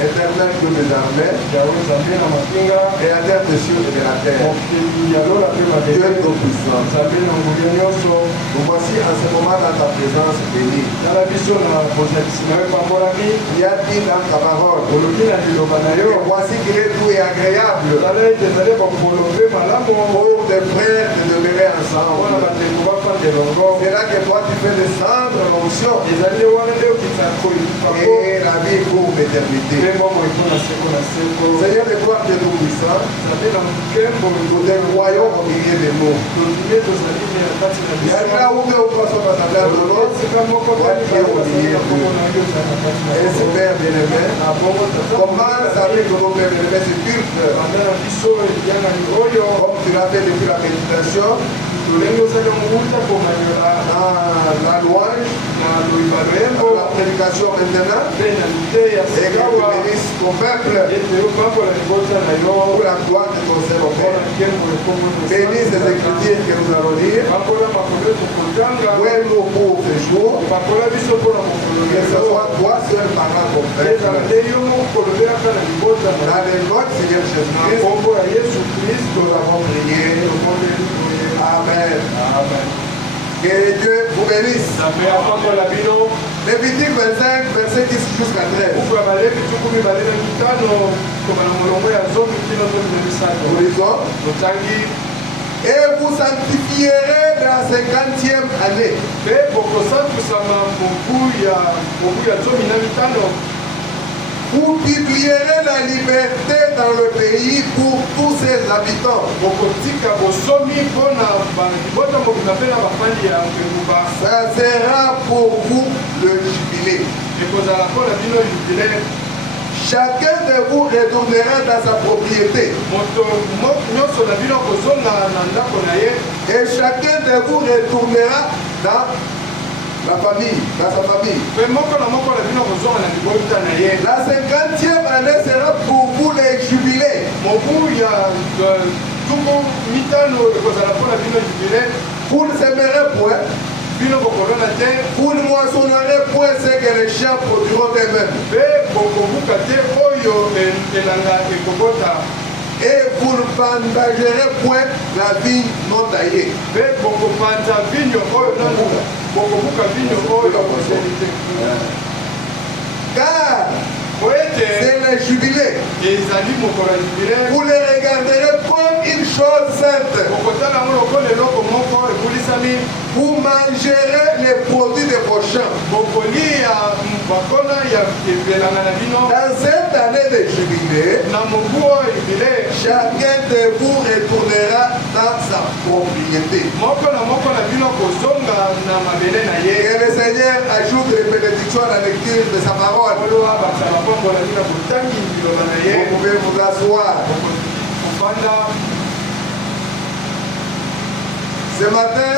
Éternel Dieu des armées, créateur des cieux et de la terre, Dieu tout-puissant, nous voici en ce moment dans ta présence bénie. Il y a dit dans ta parole, et voici qu'il est doux et agréable pour des frères de demeurer ensemble. C'est là que toi tu fais descendre l'onction et la vie pour l'éternité. Seigneur de gloire, Dieu tout-puissant, nous te croyons au milieu de nous. Il y a là où deux ou trois sont assemblés de l'autre, toi qui es au milieu de nous. Et ce Père bien-aimé, commence avec nos Pères bien-aimés ce culte. Comme tu l'as fait depuis la méditation, la louange, la prédication maintenant, et que tu bénisses ton peuple pour la gloire de ton Saint-Père. Bénis ces écritures que nous allons lire. Nous pour ce jour, que ce soit toi seul parlant ton Père. Dans les notes, Seigneur Jésus-Christ, nous avons prié. Amen. Amen. Que Dieu vous bénisse. Lévitique 25, verset 10 jusqu'à 13. Nous lisons. Et vous sanctifierez la 50e année. Vous publierez la liberté dans le pays pour tous ses habitants. Ça sera pour vous le jubilé. Chacun de vous retournera dans sa propriété. Et chacun de vous retournera dans la famille, dans sa famille. La 50e année sera pour vous les jubilés. Vous ne sèmerez point. Vous ne moissonnerez point ce que les champs produiront d'eux-mêmes. Et vous ne vendagerez point la vigne non taillée. Car c'est le jubilé. Vous les regarderez comme une chose sainte. Vous mangerez les produits de vos champs. Dans cette année de jubilé, chacun de vous retournera dans sa propriété. Que le Seigneur ajoute les bénédictions à la lecture de sa parole. Vous pouvez vous asseoir. Ce matin,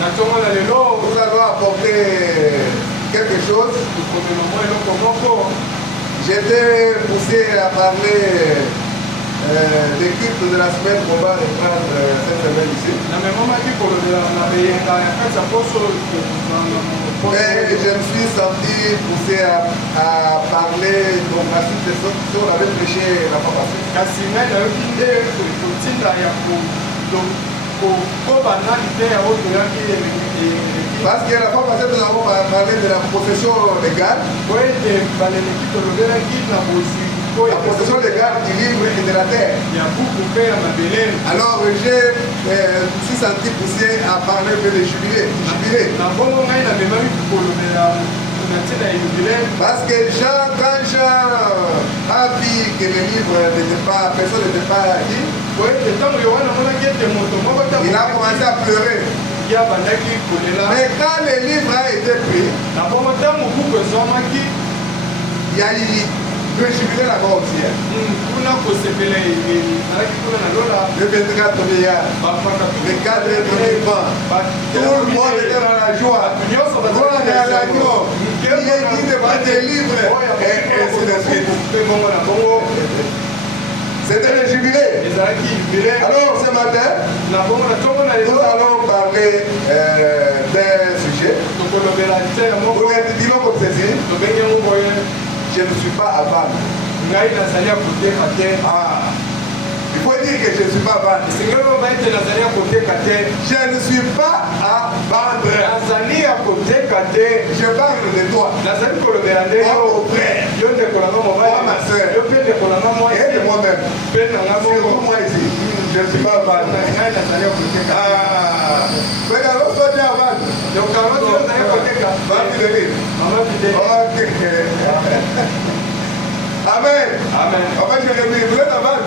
nous allons apporter quelque chose. J'étais poussé à parler des cultes de la semaine qu'on va reprendre cette semaine ici. Mais je me suis senti poussé à parler donc la suite des autres si on avait prêché la fois passée. Parce que la fois passée nous avons parlé de la possession légale. La possession légale du livre et de la terre. Alors je me suis senti poussé à parler de jubilé. Parce que quand Jean a vu que le livre n'était pas, personne n'était pas dit, il a commencé à pleurer. Mais quand le livre a été pris, il y a eu le jubilé là-bas aussi. Le 24 milliards, le 4 mois, tout le monde était dans la joie. Gloire à l'agneau, qui est dit devant des livres, et ainsi de suite. C'était le jubilé. Alors ce matin, nous allons parler d'un sujet. Nous l'intitulons comme ceci. Je ne suis pas avare. Il faut dire que je ne suis pas à vendre. Je ne suis pas à vendre. Je parle de toi. Mon frère. Moi, ma soeur. Et de moi-même. Surtout moi ici. Je ne suis pas à vendre. Mais alors, toi, tu es à vendre. Ok. Amen. Amen. En fait, je reviens. Vous êtes à vendre.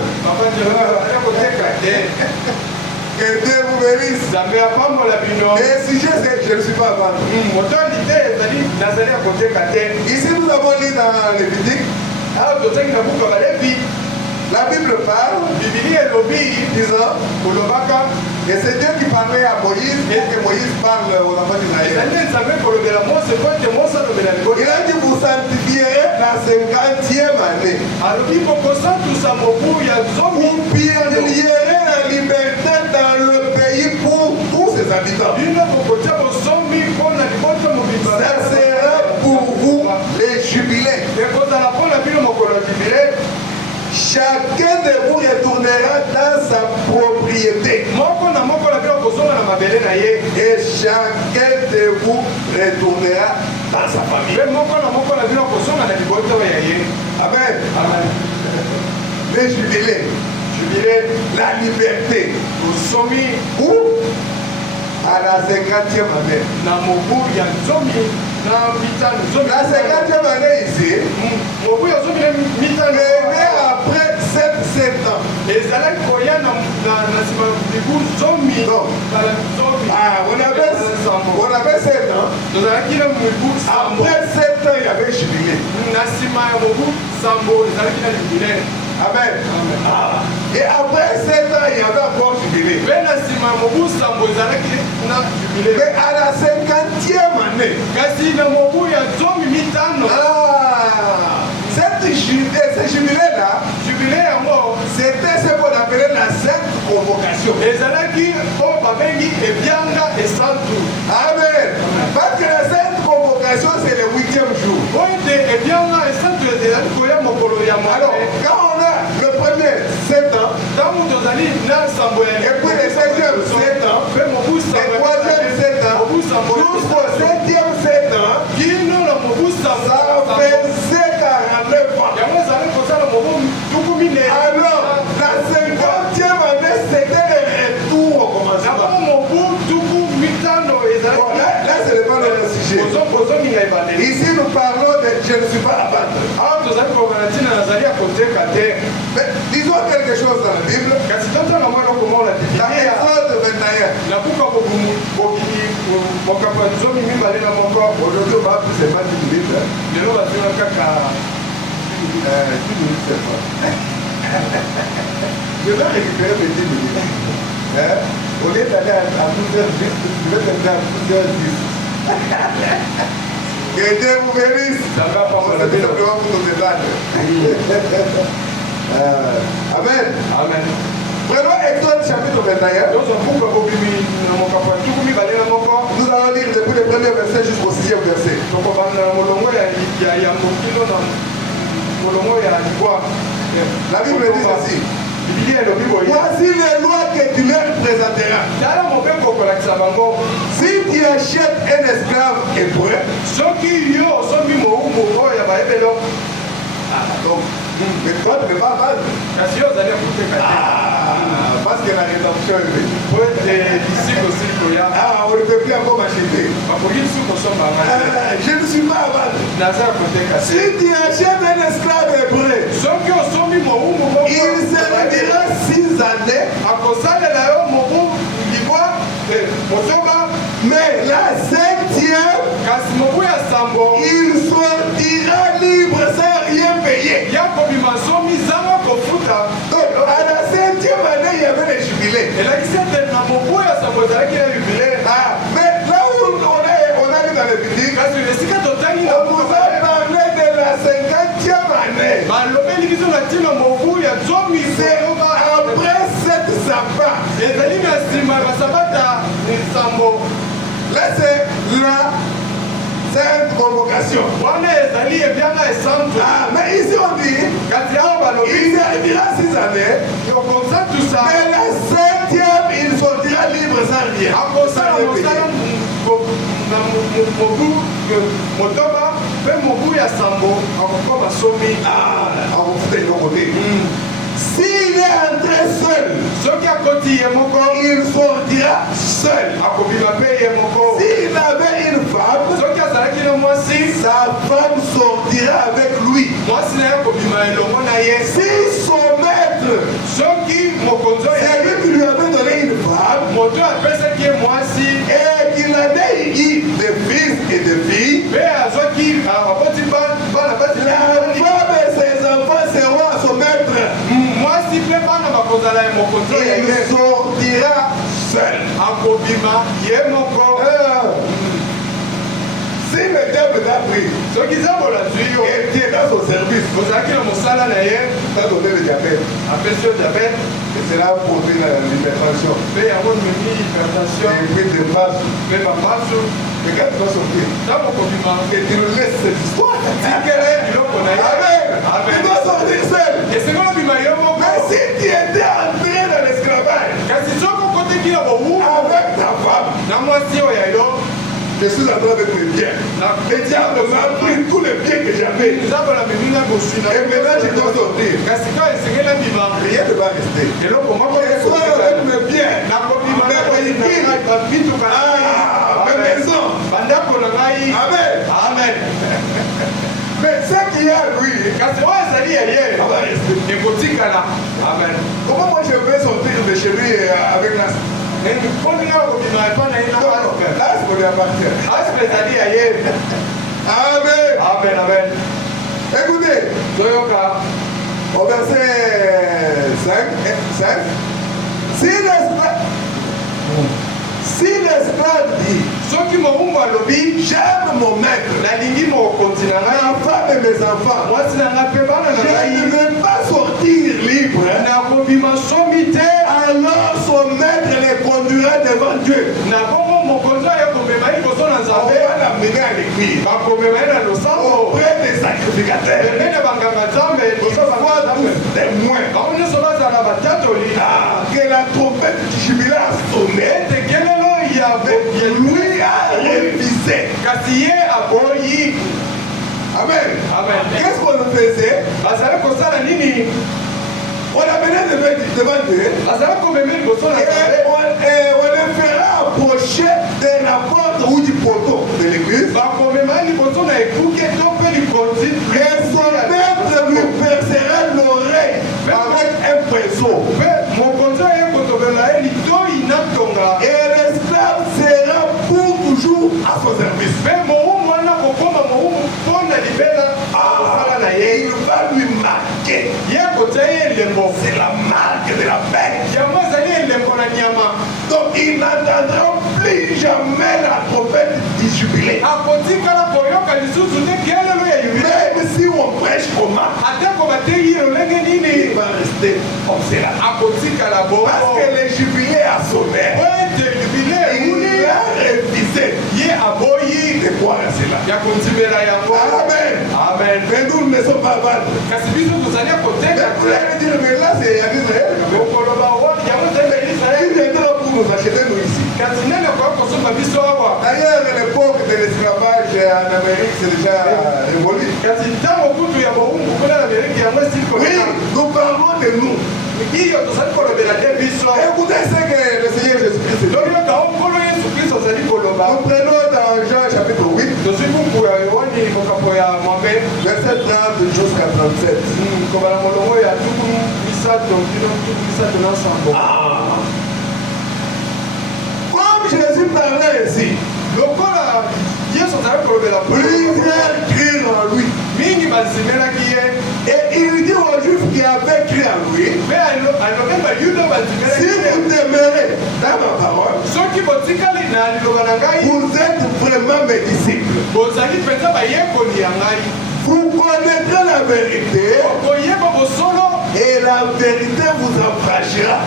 Que Dieu vous bénisse. Et si je sais que je ne suis pas à vendre. Ici, nous avons lu dans Lévitique. La Bible parle, disant, et c'est Dieu qui parlait à Moïse pour que Moïse parle aux enfants d'Israël. Il a dit, vous sanctifierez la 50e année. Vous publierez la liberté dans le pays pour tous ses habitants. Ça sera pour vous les jubilés. Chacun de vous retournera dans sa propriété. Et chacun de vous retournera dans sa famille. Amen. Amen. Les jubilés. La liberté. Où? À la 50e année. La 50e année ici, mais après 7 ans. On avait 7 ans. Après 7 ans, il y avait jubilé. Amen. Et après 7 ans, il y avait encore jubilé. Mais à la 50e année, ce jubilé-là, c'était ce qu'on appelait la sainte convocation. Amen. Parce que la sainte convocation, c'est le 8e jour. Alors, quand on a le premier 7 ans, et puis le 7e 7 ans, le 3e 7 ans, jusqu'au 7e 7 ans, ça faisait 49 ans. Alors, la 50e année, c'était le retour au commencement. Bon, là, c'est le pas de notre sujet. Ici, nous parlons de je ne suis pas à vendre. Mais disons quelque chose dans la Bible. Dans Exode 21. Aujourd'hui, on va plus c'est pas 10 minutes. 10 minutes, c'est pas. Je vais récupérer mes 10 minutes. Au lieu d'aller à 12h10, je vais terminer à 12h10. Que Dieu vous bénisse. Amen. Amen. Prenons Exode chapitre 21. Nous allons lire depuis le premier verset jusqu'au 6e verset. La Bible dit ceci. Voici les lois que tu leur présenteras. Si tu achètes un esclave hébreu, donc, mais toi tu ne vas pas vendre. Parce que la rédemption est venue. On ne peut plus encore m'acheter. Je ne suis pas à vendre. Si tu achètes un esclave hébreu, il servira 6 années. Mais la 7e, il sortira libre sans rien payer. Donc, à la 7e année, il y avait les jubilés. Mais là où on a vu dans le Lévitique, on nous a parlé de la 50e année. C'est après 7 sabbats. Là, c'est la sainte convocation. Mais ici on dit, S'il est entré seul, il sortira seul. S'il avait une femme, sa femme sortira avec lui. Si son maître, c'est lui qui lui avait donné une femme, et qu'il avait eu des fils et des filles, la femme et ses enfants seront à son maître. Il sortira seul. Si le diable t'a pris, et tu es dans son service, tu as donné le diabète. Et c'est là pour l'hypertension. Et puis de base. Et quand tu vas sortir, et tu le laisses cette histoire. Amen. Tu dois sortir seul. Mais si tu étais entré dans l'esclavage avec ta femme, je suis entré avec mes biens. Le diable m'a pris tous les biens que j'avais. Et maintenant je dois sortir. Rien ne va rester. Et soit avec mes biens, mes véhicules, mes maisons. Amen. Amen. Mais ce qu'il y a lui, ça va rester. Amen. Comment moi je vais sortir de chez lui avec la... Là, c'est pour lui appartient. Amen. Amen. Amen. Écoutez, au verset 5, si l'esclave dit, j'aime mon maître, ma femme et mes enfants, je ne veux pas sortir libre, alors son maître les conduira devant Dieu. On va l'amener à l'église auprès des sacrificateurs. Il faut tous témoins. Que la trompette du jubilé a sonné. Lui a révisé. Amen. Qu'est-ce qu'on faisait? On l'amenait devant Dieu. Et on le fera approcher de la porte ou du poteau de l'église. Et son maître lui percera l'oreille avec un pinceau. Et l'esclave sera pour toujours à son service. Et il va lui marquer. C'est la marque de la bête. Donc il n'entendra plus jamais la trompette du jubilé. Même si on prêche comment, il va rester comme cela. Parce que le jubilé a sonné. Il a révisé. De quoi cela? Amen. Amen. Mais nous ne sommes pas vendre. Mais vous allez dire, mais là c'est en Israël. Il viendra pour nous acheter nous ici. D'ailleurs, l'époque de l'esclavage en Amérique c'est déjà révolu. Oui, nous parlons de nous. Écoutez ce que le Seigneur Jésus-Christ dit. Nous prenons dans Jean chapitre 8, verset 30 jusqu'à 37. Comme Jésus parlait ainsi, plusieurs crient en lui. Et il dit aux Juifs qui avaient crié en lui, si vous demeurez dans ma parole, vous êtes vraiment mes disciples. Vous connaîtrez la vérité et la vérité vous affranchira.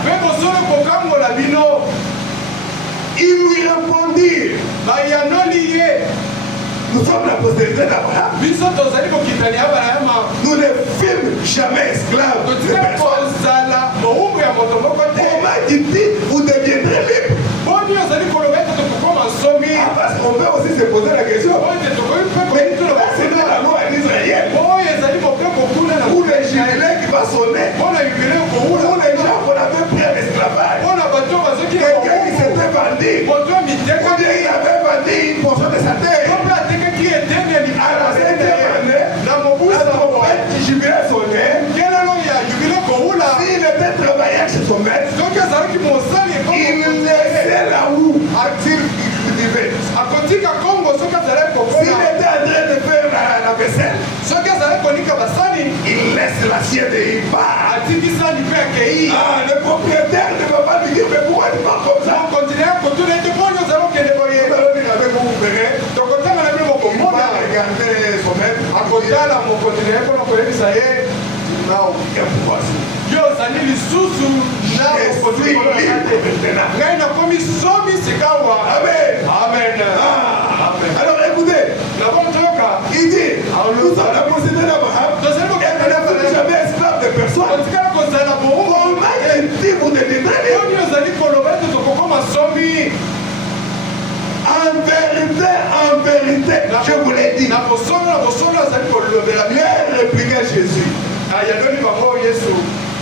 Ils lui répondirent, nous sommes la postérité d'Abraham. Nous ne fûmes jamais esclaves de personne. Comment dit-il, vous deviendrez libres? Parce qu'on peut aussi se poser la question. Mais c'est dans la jubilé qui va sonner pour les gens qu'on avait pris à l'esclavage. Quelqu'un qui s'était vendu, ou bien il avait vendu une portion de sa terre. À la 7e année, la trompette du jubilé sonnait. S'il était travailleur chez son maître, il laissait la roue active. S'il était en train de faire la vaisselle, il laisse l'assiette et il part. Le propriétaire ne va pas lui dire mais pourquoi tu pars comme ça? Vous verrez. Il va regarder son maître. Alors écoutez, il dit, nous sommes la possédée d'Abraham, et nous n'avons jamais esclave de personne. Comment il dit vous deviendrez? En vérité, je vous l'ai dit. Pierre répliqua Jésus.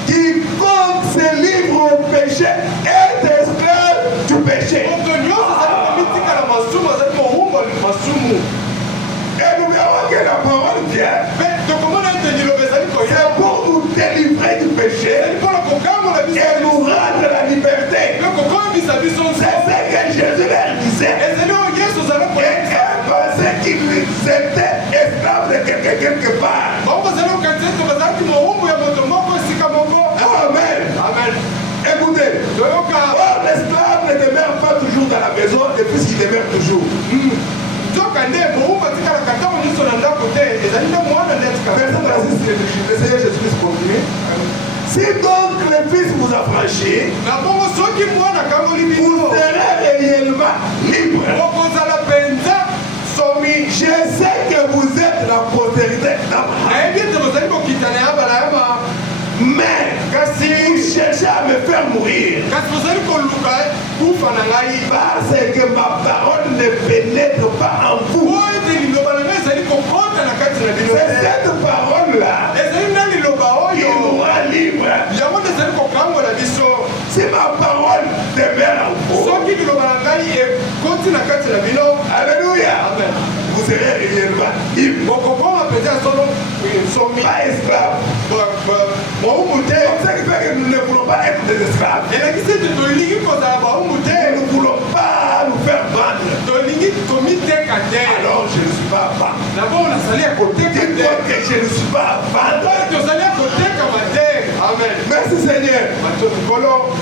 Quiconque se livre au péché est esclave du péché. Et nous verrons que la parole vient. C'est pour nous délivrer du péché et nous rendre la liberté. C'est ce que Jésus leur disait. Et pensait qu'ils étaient esclaves de quelqu'un quelque part. Amen. Écoutez, l'esclave ne demeure pas toujours dans la maison et puisqu'il demeure toujours. Si donc le Fils vous a franchi, vous serez réellement libre. Je sais que vous êtes la postérité d'Abraham. Mais si vous cherchez à me faire mourir, parce que ma parole ne pénètre pas en vous, c'est cette parole-là qui nous rend libre. Si ma parole demeure en vous, alléluia, vous serez réellement libre. Pas esclaves. C'est ce qui fait que nous ne voulons pas être des esclaves. Nous ne voulons pas nous faire vendre. Alors je ne suis pas à vendre. Dites-moi que je ne suis pas à vendre. Amen. Merci Seigneur.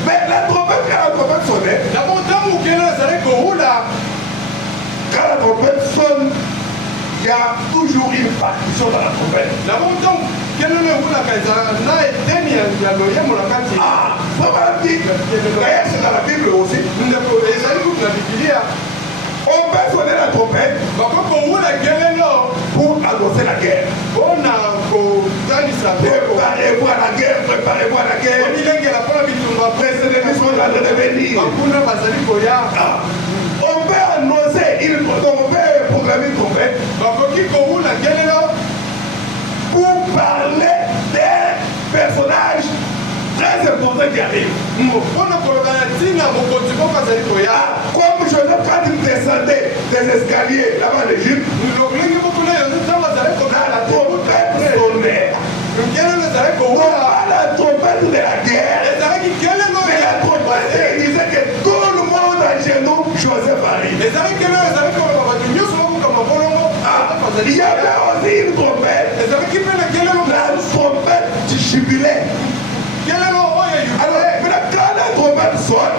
Mais la trompette, quand la trompette sonnait, quand la trompette sonne, il y a toujours une partition dans la trompette. D'ailleurs, c'est dans la Bible aussi. On peut sonner la trompette pour annoncer la guerre. Préparez-vous à la guerre, préparez-vous à la guerre. Les ennemis sont en train de venir. On peut annoncer, on peut proclamer une trompette pour parler des personnages très importants qui arrivent. Comme Joseph quand il descendait des escaliers là-bas en Égypte, la trompette sonnait. Pas la trompette de la guerre, mais la trompette qui disait que tout le monde à genoux, Joseph arrive. Il y avait aussi une trompette, la trompette du jubilé. Alors, quand la trompette sonne,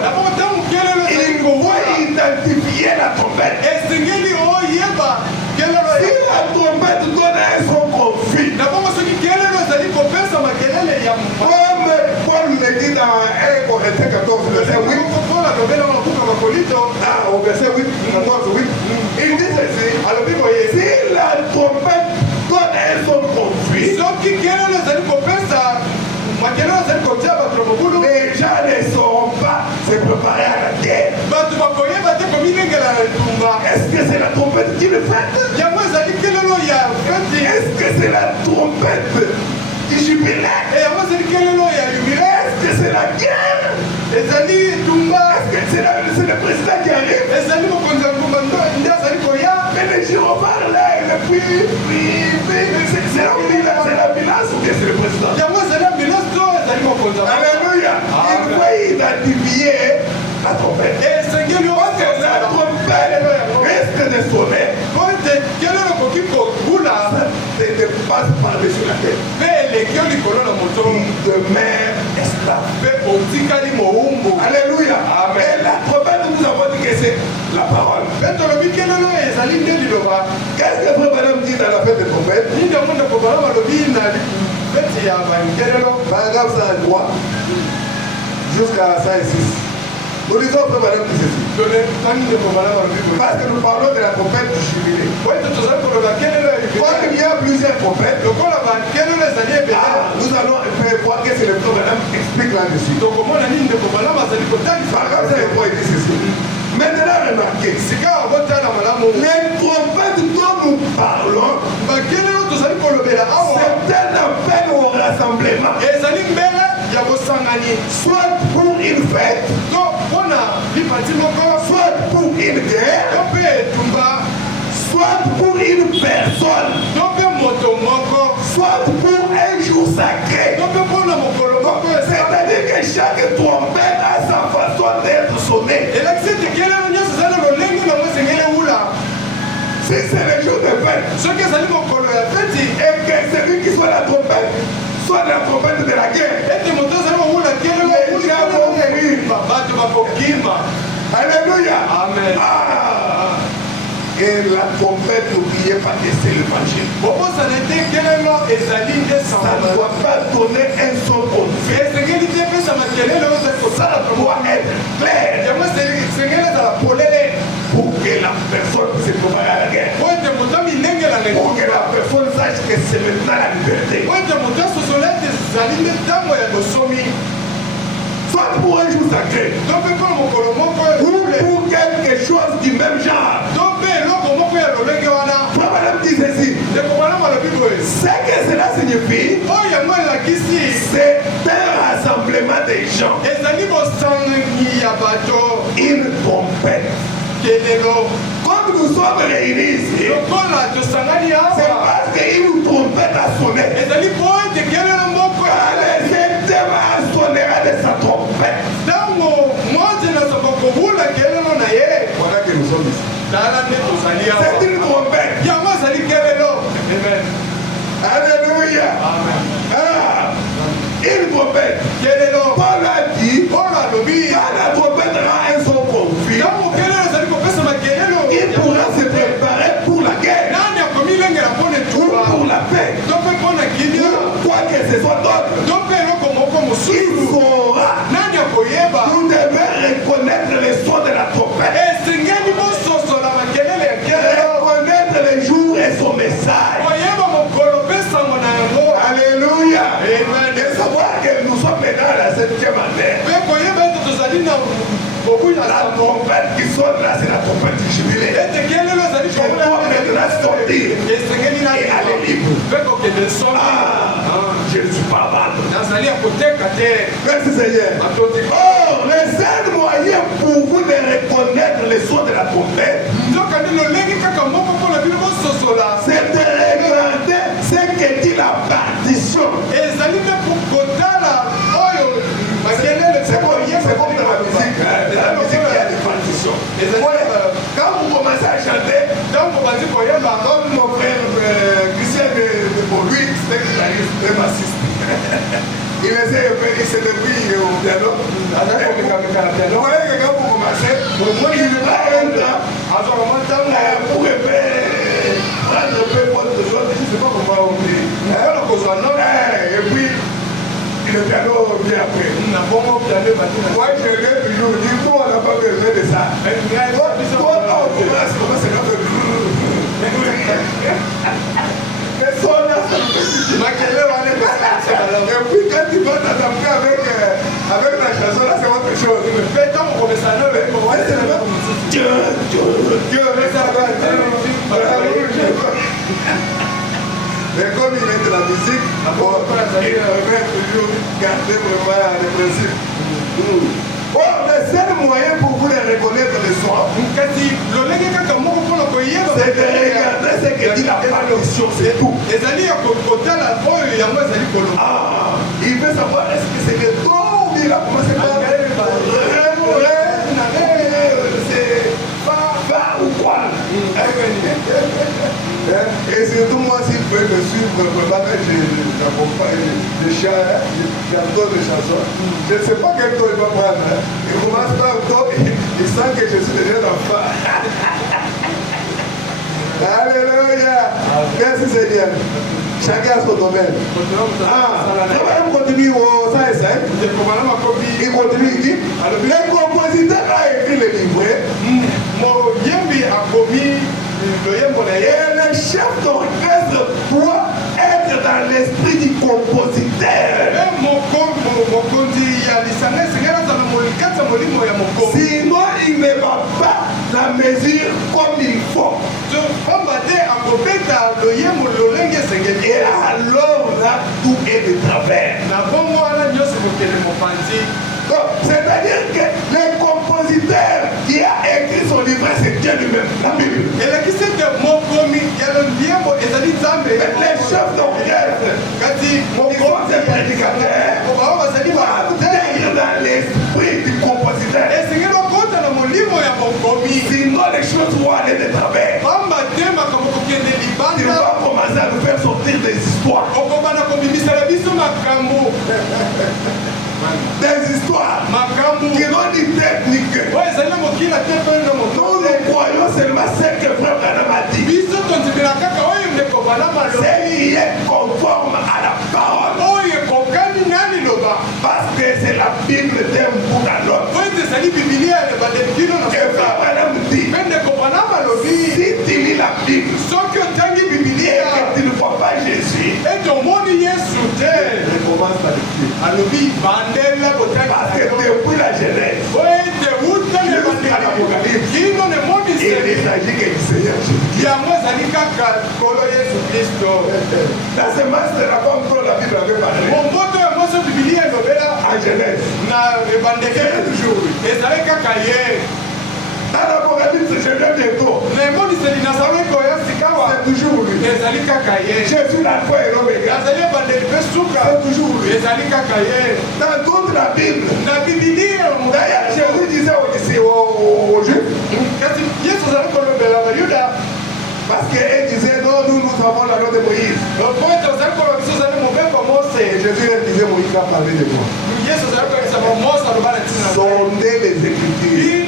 il faut identifier la trompette. Si la trompette donne un son confus, comme Paul le dit dans 1 Corinthiens 14, verset 8, au verset 8, 14, 8, il dit ceci, si la trompette donne un son confus, les gens ne sauront pas se préparer à la guerre. Est-ce que c'est la trompette qui le fait? Est-ce que c'est la trompette du jubilé. Est-ce que c'est la guerre? Est-ce que c'est le président qui arrive? Mais les gyrophares là, et puis c'est l'ambulance ou bien c'est le président? Alléluia. Il faut identifier la trompette. Parce que la trompette reste de sonner. Ça ne passe par-dessus la tête. Il demeure stable. Alléluia. Amen. Et la trompette, nous avons dit que c'est la parole. Qu'est-ce que Frère Madame dit dans la fête de trompette? Paragraphe 103 jusqu'à 106. Nous disons Frère Madame dit ceci. Parce que nous parlons de la trompette du jubilé. Quand il y a plusieurs trompettes, nous allons voir que c'est le Frère Madame qui explique là-dessus. Paragraphe 103 il dit ceci. Maintenant, remarquez, les trompettes dont nous parlons, c'est un appel au rassemblement. Soit pour une fête, soit pour une guerre, soit pour une personne, soit pour un jour sacré. C'est-à-dire que chaque trompette a sa façon d'être sonnée. Si c'est le jour de fête, et que celui qui soit la trompette, soit la trompette de la guerre, les gens vont mourir. Alléluia. Amen. Et la trompette, n'oubliez pas que c'est l'évangile. Ça ne doit pas donner un son confus. Ça doit être clair. Pour que la personne puisse se préparer à la guerre. Pour que la personne sache que c'est maintenant la liberté. Soit pour un jour sacré, ou pour quelque chose du même genre. Frère Madame dit ceci. Ce que cela signifie, c'est un rassemblement des gens. Une trompette. Quand nous sommes réunis ici, c'est parce qu'une trompette a sonné. Le septième sonnera de sa trompette. Voilà que nous sommes ici. C'est une trompette. Alléluia. Une trompette. Paul a dit, quand la trompette aura un son confus, il pourra se préparer pour la guerre, ou pour la paix, ou quoi que ce soit d'autre. Il saura. Vous devez reconnaître le son de la trompette, reconnaître le jour et son message. Alléluia. Et savoir que nous sommes maintenant à la 7e année. La trompette qui sonne là, c'est la trompette du jubilé. On doit maintenant sortir et aller libre. Je ne suis pas vendre. Merci Seigneur. Oh, le seul moyen pour vous de reconnaître le son de la trompette, c'est de regarder ce que dit la partition. C'est comme dans la musique. La musique, il y a des partitions. Quand vous commencez à chanter, comme mon frère Christian de lui, c'est un bassiste. Il se débrouille au piano. Vous voyez que quand vous commencez, il va un temps pour prendre un peu votre zone. Je ne sais pas comment on dit. Et puis, le piano vient après. Moi, je l'ai toujours dit, nous, on n'a pas besoin de ça. Toi, on commence notre mais son là, et puis quand tu vas t'attendre avec la chanson là, c'est autre chose. Mais comme il est de la musique, il devrait toujours garder vraiment les principes. Oh, le seul moyen pour vous de reconnaître le soir, c'est de regarder ce que dit la partition, c'est tout. Ah, il veut savoir est-ce que c'est le ton ou il a commencé par c'est fa ou quoi. Et surtout moi, si vous pouvez me suivre, vraiment, je chante, j'adore les chansons. Je ne sais pas quel ton il va prendre. Il commence par un ton, il sent que je suis déjà d'enfant. Alléluia. Merci Seigneur. Chacun a son domaine. On continue au 105. Il continue, il dit, le compositeur a écrit le livret. Et le chef d'orchestre doit être dans l'esprit du compositeur. Sinon, il ne va pas la mesure comme il faut. Et alors là, tout est de travers. C'est-à-dire que le compositeur qui a écrit son livre, c'est Dieu lui-même, la Bible. Les chefs d'orchestre, ils sont des prédicateurs, dans l'esprit du compositeur. Sinon les choses vont aller de travers. Il va commencer à nous faire sortir des histoires. Des histoires qui ont une technique. Nous croyons seulement ce que Frère Branham a dit. C'est qui est conforme à la parole. Parce que c'est la Bible d'un bout à l'autre. Et Frère Branham dit, si tu lis la Bible et que tu ne vois pas Jésus, recommence ta lecture. Parce que depuis la Genèse, jusqu'à l'Apocalypse, il ne s'agit que du Seigneur Jésus. Dans ce master, avant que la Bible avait parlé, en Genèse, c'est toujours lui. Dans l'Apocalypse, je viens bientôt. C'est toujours lui. Jésus l'alpha et l'oméga. C'est toujours lui. Dans toute la Bible. D'ailleurs, Jésus disait aux Juifs. Parce qu'ils disaient non, nous avons la loi de Moïse. Et Jésus leur disait Moïse va parler de moi. Sondez les Écritures.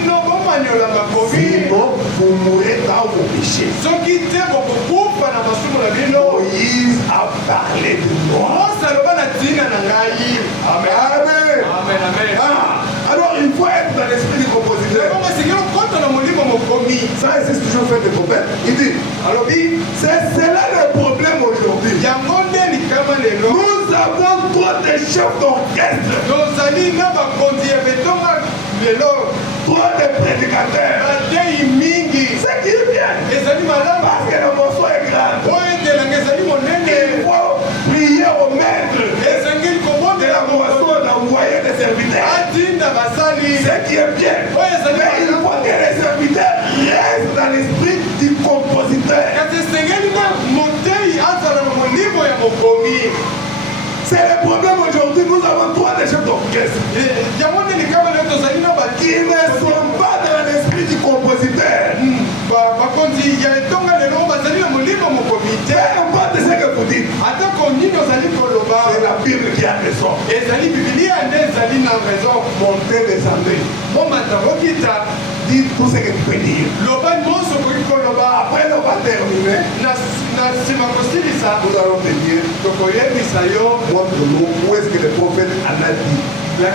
Sinon, vous mourrez dans vos péchés. Moïse a parlé de moi. Amen. Amen. Alors il faut être dans l'esprit du compositeur. Ça, c'est toujours fait des problèmes. Il dit, c'est là le problème aujourd'hui. Nous avons trop de chefs d'orchestre. Trop de prédicateurs. C'est qui est bien. Parce que le morceau est grand. Il faut prier au maître de la moisson d'envoyer des serviteurs. C'est qui est bien. Mais il faut que les serviteurs restent dans l'esprit du compositeur. C'est le problème aujourd'hui. Nous avons trois des chefs d'orchestre qui ne sont pas dans l'esprit du compositeur. Peu importe ce que vous dites, c'est la Bible qui a raison. Montez, descendez. Dites tout ce que tu peux dire. Après, on va terminer. Nous allons te dire, montre-nous où est-ce que le prophète en a dit. Et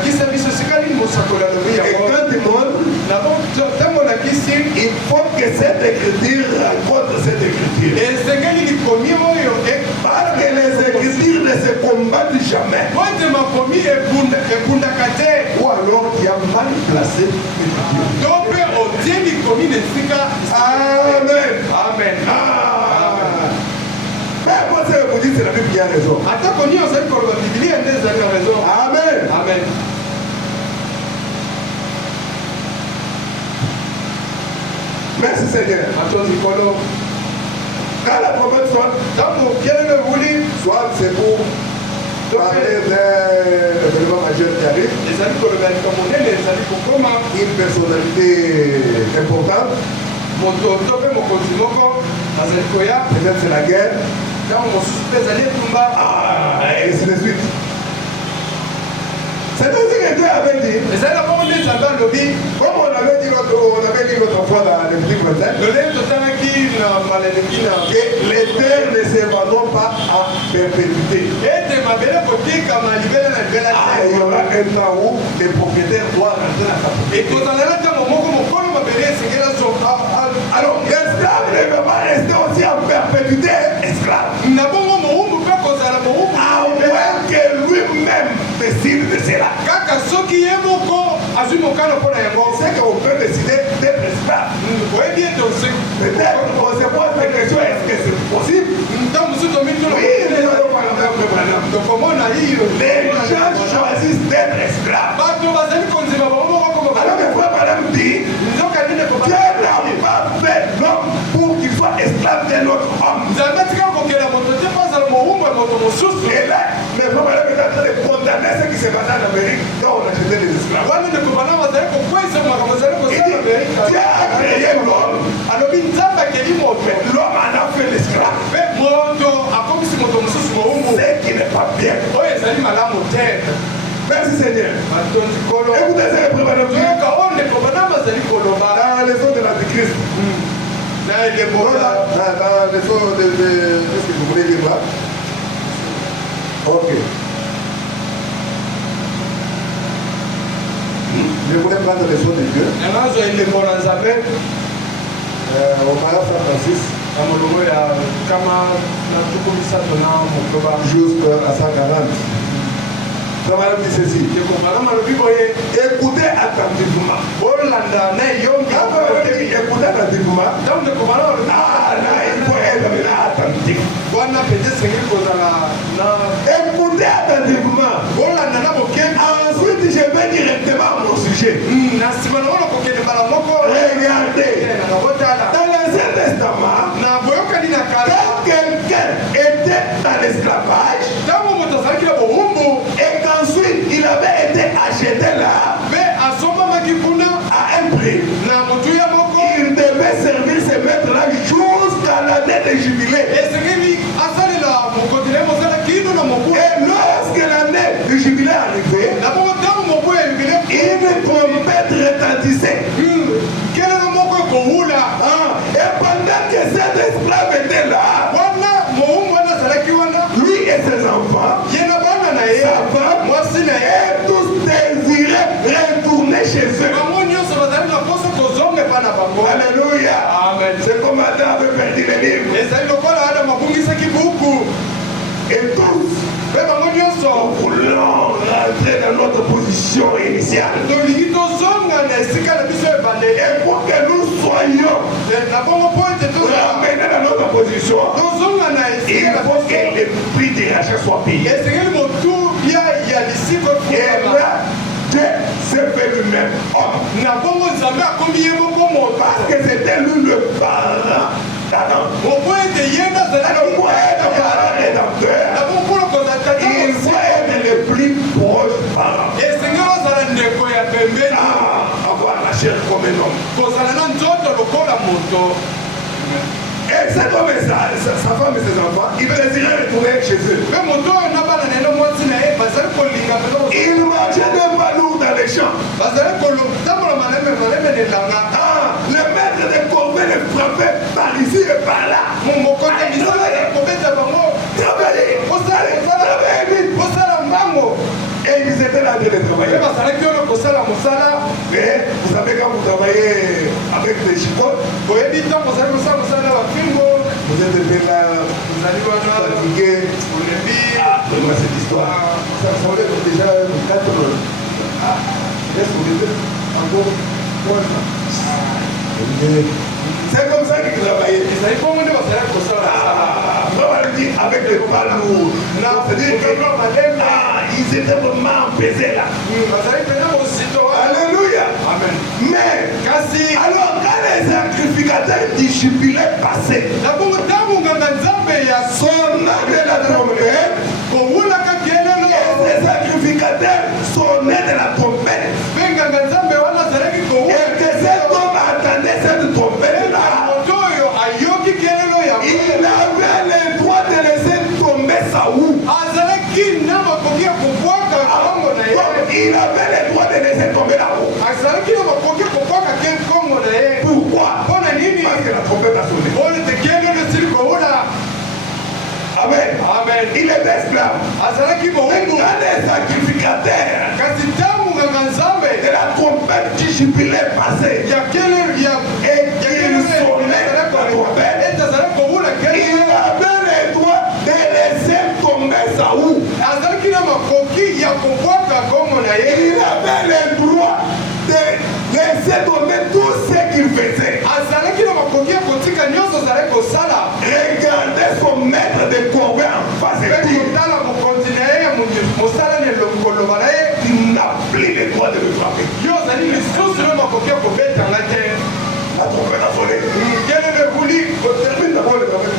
quand tu montres, il faut que cette écriture rencontre cette écriture. Parce que les écritures ne se combattent jamais. Ou alors il y a mal placé l'écriture. Amen. Amen. Vous dites raison. Amen. Amen. Merci Seigneur. Quand la prophète soit c'est pour parler d'un événement majeur qui arrive, une personnalité importante, peut-être c'est la guerre, et ainsi de suite. C'est ainsi que Dieu avait dit, comme on avait dit l'autre fois dans l'Épître 25, que les terres ne s'évadront pas à perpétuité. Il y aura un temps où les propriétaires doivent rentrer à sa propriété. Alors, l'esclave ne peut pas rester aussi en perpétuité esclave. À moins que lui-même décide de cela. C'est qu'on peut décider d'être esclave. Peut-être on se pose la question, est-ce que c'est possible? Oui, les gens choisissent d'être esclaves. Alors que frère madame dit, Dieu n'a pas fait l'homme pour qu'il soit esclave d'un autre homme. Et là, les frères madame est en train de condamner ce qui s'est passé en Amérique quand on achetait des esclaves. Il dit, Dieu a créé l'homme. L'homme en a fait l'esclave. C'est qui n'est pas bien. Merci Seigneur. Écoutez ces frères madame. Dans la leçon de l'Antichrist. Dans la leçon de... Qu'est-ce que vous voulez dire là? Ok. Je voulais prendre les leçons de Dieu. Au paragraphe 136. Jusqu'à 140. Ça va dire ceci. Écoutez attentivement. Écoutez attentivement. Ah, là, il faut être attentif. Écoutez attentivement. Ensuite, je vais directement à mon sujet. Regardez. Dans l'Ancien Testament, quand quelqu'un était dans l'esclavage, et qu'ensuite il avait été acheté là à un prix, il devait servir ce maître-là jusqu'à l'année de jubilé. Et lorsque l'année de jubilé arrivait, une trompette retentissait. Et pendant que cet esclave était là, lui et ses enfants, sa femme, et tous désiraient retourner chez eux. Alléluia. C'est comme Adam avait perdu les livres. Et tous voulons rentrer dans notre position initiale. Et pour que nous soyons ramenés dans notre position, il faut que le prix des rachats soit payé. Et là, Dieu s'est fait lui-même homme. Parce que c'était lui le parent d'Adam. Alors pour être le parent rédempteur, il faut être le plus proche parent. Avoir la chair comme un homme. Et cet homme et sa femme et ses enfants, ils désiraient retourner chez eux. Ils marchaient d'un pas lourd dans les champs. Le maître de corvée les frappait par ici et par là. Travaillez vite. Et ils étaient là en train de travailler. Mais vous savez, quand vous travaillez avec des chicots, vous êtes là, fatigué. Ah, moi cette histoire. Ça me déjà 4 heures. Ah, laisse-moi encore. C'est comme ça qu'ils travaillaient. On va dire, à avec les balles lourdes. Ils étaient vraiment empesés là. Alléluia. Amen. Mais, alors quand les sacrificateurs du jubilé passaient, son âme est la trompette, et ces sacrificateurs sonnaient de la trompette. Et que cet homme attendait cette trompette là, il avait le droit de laisser tomber Saoul. Il avait le droit de laisser tomber la roue. Pourquoi? Parce que la trompette a sonné. Amen. Amen. Il est esclave. Quand les sacrificateurs de la trompette du jubilé passé et qu'il sonnait la trompette, il avait le droit de laisser tomber Saoul. Il avait le droit de laisser tomber tout ce qu'il faisait. Regardez son maître de combat en face de lui. Il n'a plus le droit de le frapper. La trompette a sonné. Termine d'abord le travail.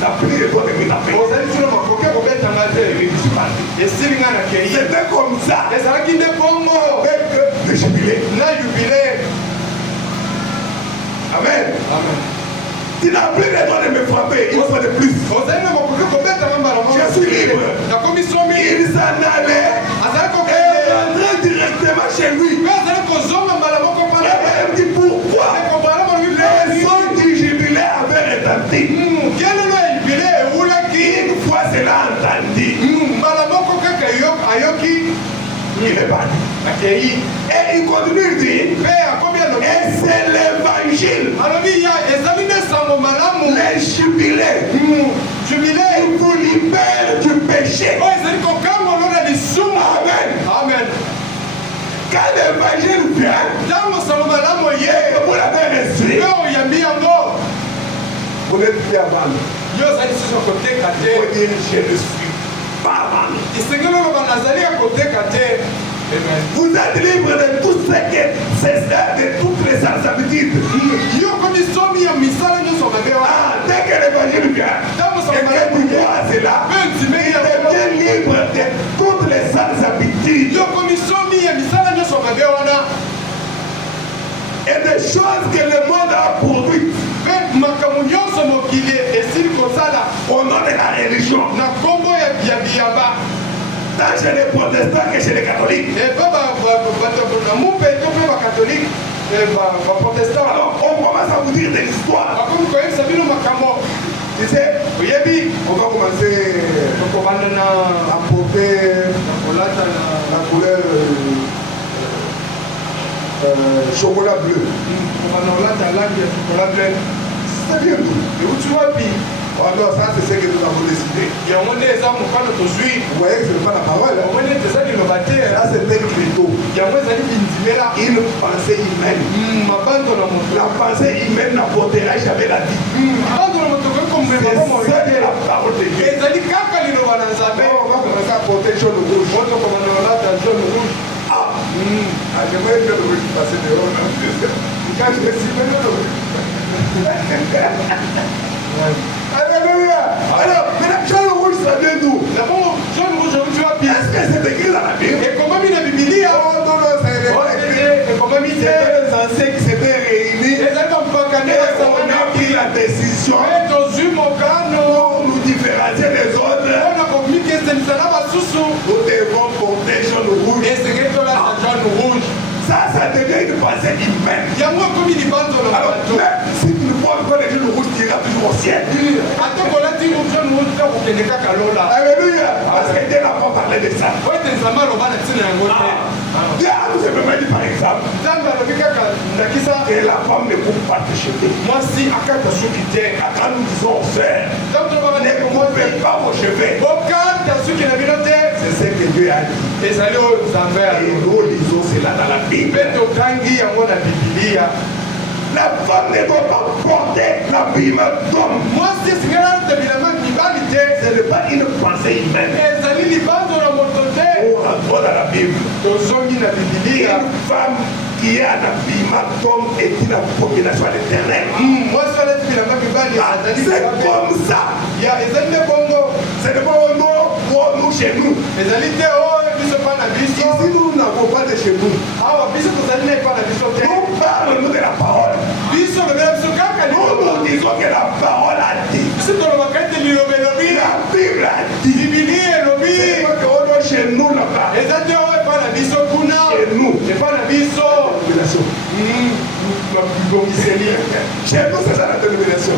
Il n'a plus le droit de me taper. C'était comme ça. Avec le jubilé. Amen. Amen. Tu n'as plus le droit de me frapper une fois de plus. Je suis libre. Il s'en allait et rentrait directement chez lui. Il me dit pourquoi les sons du jubilé avaient retenti. Une fois cela entendu, il est parti. Et il continue de dire, et c'est l'évangile. Les jubilés, il vous libère du péché. Amen. Amen. Quand l'évangile vient, vous l'avez reçu. Vous n'êtes plus à vendre. Vous pouvez dire je ne suis pas à vendre. Vous êtes libre de tout ce que c'est ça, de toutes les habitudes. Dès que l'évangile vient, et que tu vois cela, il devient libre de toutes les habitudes. Et des choses que le monde a produites au nom de la religion. Tant chez les protestants que chez les catholiques. Alors on commence à vous dire des histoires. Tu sais, on va commencer à porter la couleur chocolat bleu. C'est bien tout. Oh non, ça c'est ce que nous avons décidé. Vous voyez que ce n'est pas la parole. Là c'est un credo. Une pensée humaine. La pensée humaine n'apportera jamais la vie. C'est ça que la parole de Dieu. On va commencer à porter jaune rouge. J'aimerais bien le rouge passer dehors. Quand je me suis venu le rouge. Alléluia. Alors, maintenant, jaune rouge, ça vient d'où? Est-ce que c'est écrit dans la Bible? Oh non, non, c'est les anciens qui s'étaient réunis. Et on a pris la décision pour nous différencier des autres. Nous devons porter jaune rouge. Ça devient une pensée humaine. Alors, même si tu ne portes pas les jeunes rouges, tu iras toujours au ciel. Alléluia. Parce que Dieu n'a pas parlé de ça. Dieu a tout simplement dit par exemple que la femme ne coupe pas tes cheveux. Quand nous disons faire, ne coupez pas vos cheveux. C'est ce que Dieu a dit. Et nous lisons cela dans la Bible. La femme ne doit pas porter l'habillement d'homme. Ce n'est pas une pensée humaine. On la voit dans la Bible. Une femme qui a un habillement d'homme est une abomination à l'Éternel. C'est comme ça. Ce n'est pas au nom pour nous chez nous. Ici, nous n'avons pas de chez nous. Nous parlons de la parole. Nous disons que la parole a dit. La Bible a dit. C'est pas qu'on doit chez nous là-bas. Chez nous. Chez nous, c'est ça la dénomination.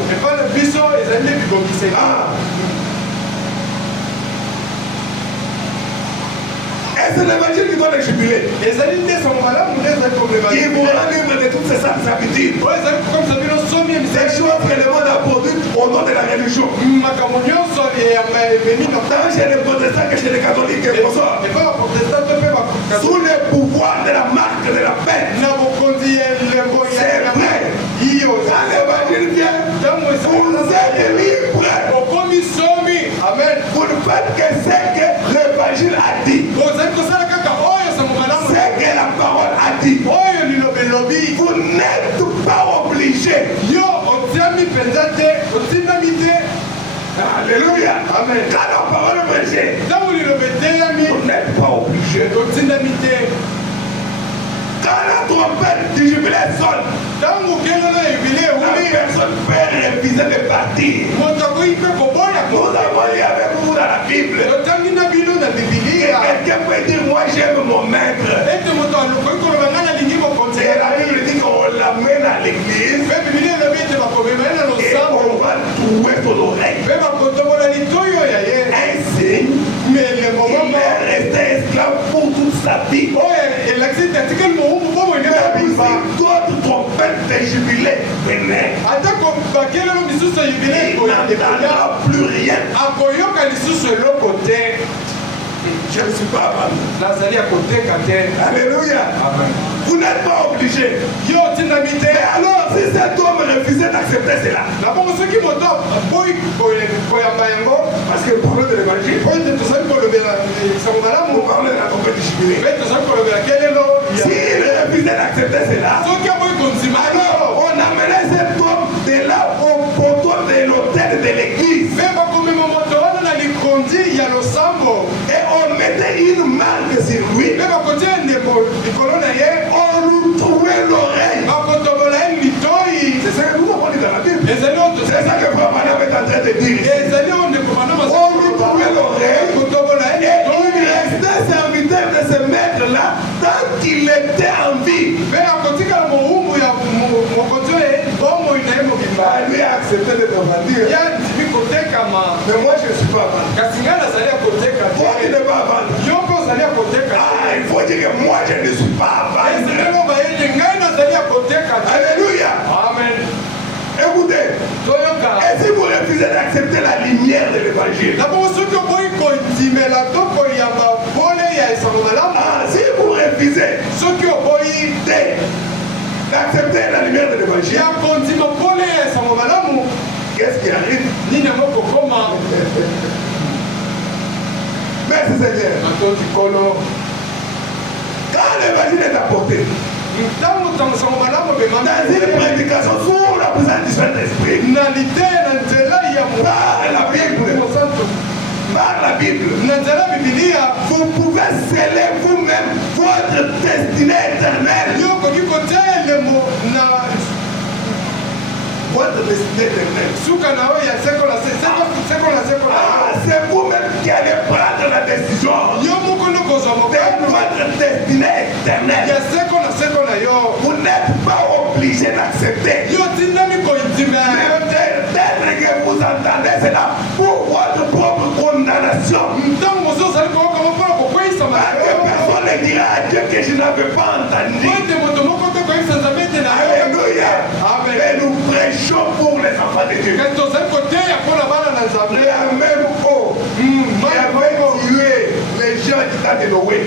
Et c'est l'évangile qui doit les jubiler. Ils vous rend libre de toutes ces saintes habitudes. Des choses que le monde a produites au nom de la religion. Tant chez les protestants que chez les catholiques et sous le pouvoir de la marque de la paix. C'est vrai. Quand l'évangile vient, vous êtes libre. Amen. Vous ne faites que ce que l'évangile a dit. C'est que la parole a dit. Vous n'êtes pas obligé. Alléluia. Amen. Quand la parole est prêchée, vous n'êtes pas obligé. Quand la trompette du jubilé sonne, la personne peut refuser de partir. Nous avons lu avec vous dans la Bible. Quelqu'un peut dire, moi j'aime mon maître. Et la Bible dit qu'on l'amène à l'église et on va trouver son oreille. Ainsi, il est resté esclave pour toute sa vie. D'autres trompettes de jubilé venaient. Il n'entendra plus rien. Je ne suis pas avant. Alléluia. Amen. Vous n'êtes pas obligé. Mais alors, si cet homme refusait d'accepter cela, parce que pour de l'évangile, vous parlez de la trompette du jubilé. S'il refusait d'accepter cela, alors on amenait cet homme de là au poteau de l'autel de l'église. Et on mettait une marque sur lui. On lui trouvait l'oreille. C'est ça que nous avons dit dans la Bible. C'est ça que Frère Branham est en train de dire. On lui trouvait l'oreille. Et il restait serviteur de ce maître-là tant qu'il était en vie. Lui a accepté de vendir. Mais moi je ne suis pas vendu. Toi tu n'es pas vendu. Il faut dire que moi je ne suis pas vendu. Alléluia. Amen. Écoutez, et si vous refusez d'accepter la lumière de l'évangile, si vous refusez d'accepter la lumière de l'évangile, qu'est-ce qui arrive? Merci Seigneur. Quand l'évangile est apporté, dans une prédication sous la présence du Saint-Esprit, par la Bible, vous pouvez sceller vous-même votre destinée éternelle. Votre destinée éternelle. C'est vous-même qui allez prendre la décision de votre destinée éternelle. Vous n'êtes pas obligé d'accepter. Peut-être que vous entendez cela pour votre propre condamnation. Personne ne dira à Dieu que je n'avais pas entendu. Alléluia. Et nous prêchons pour les enfants de Dieu. La même eau qui avait tué les gens du temps de Noé.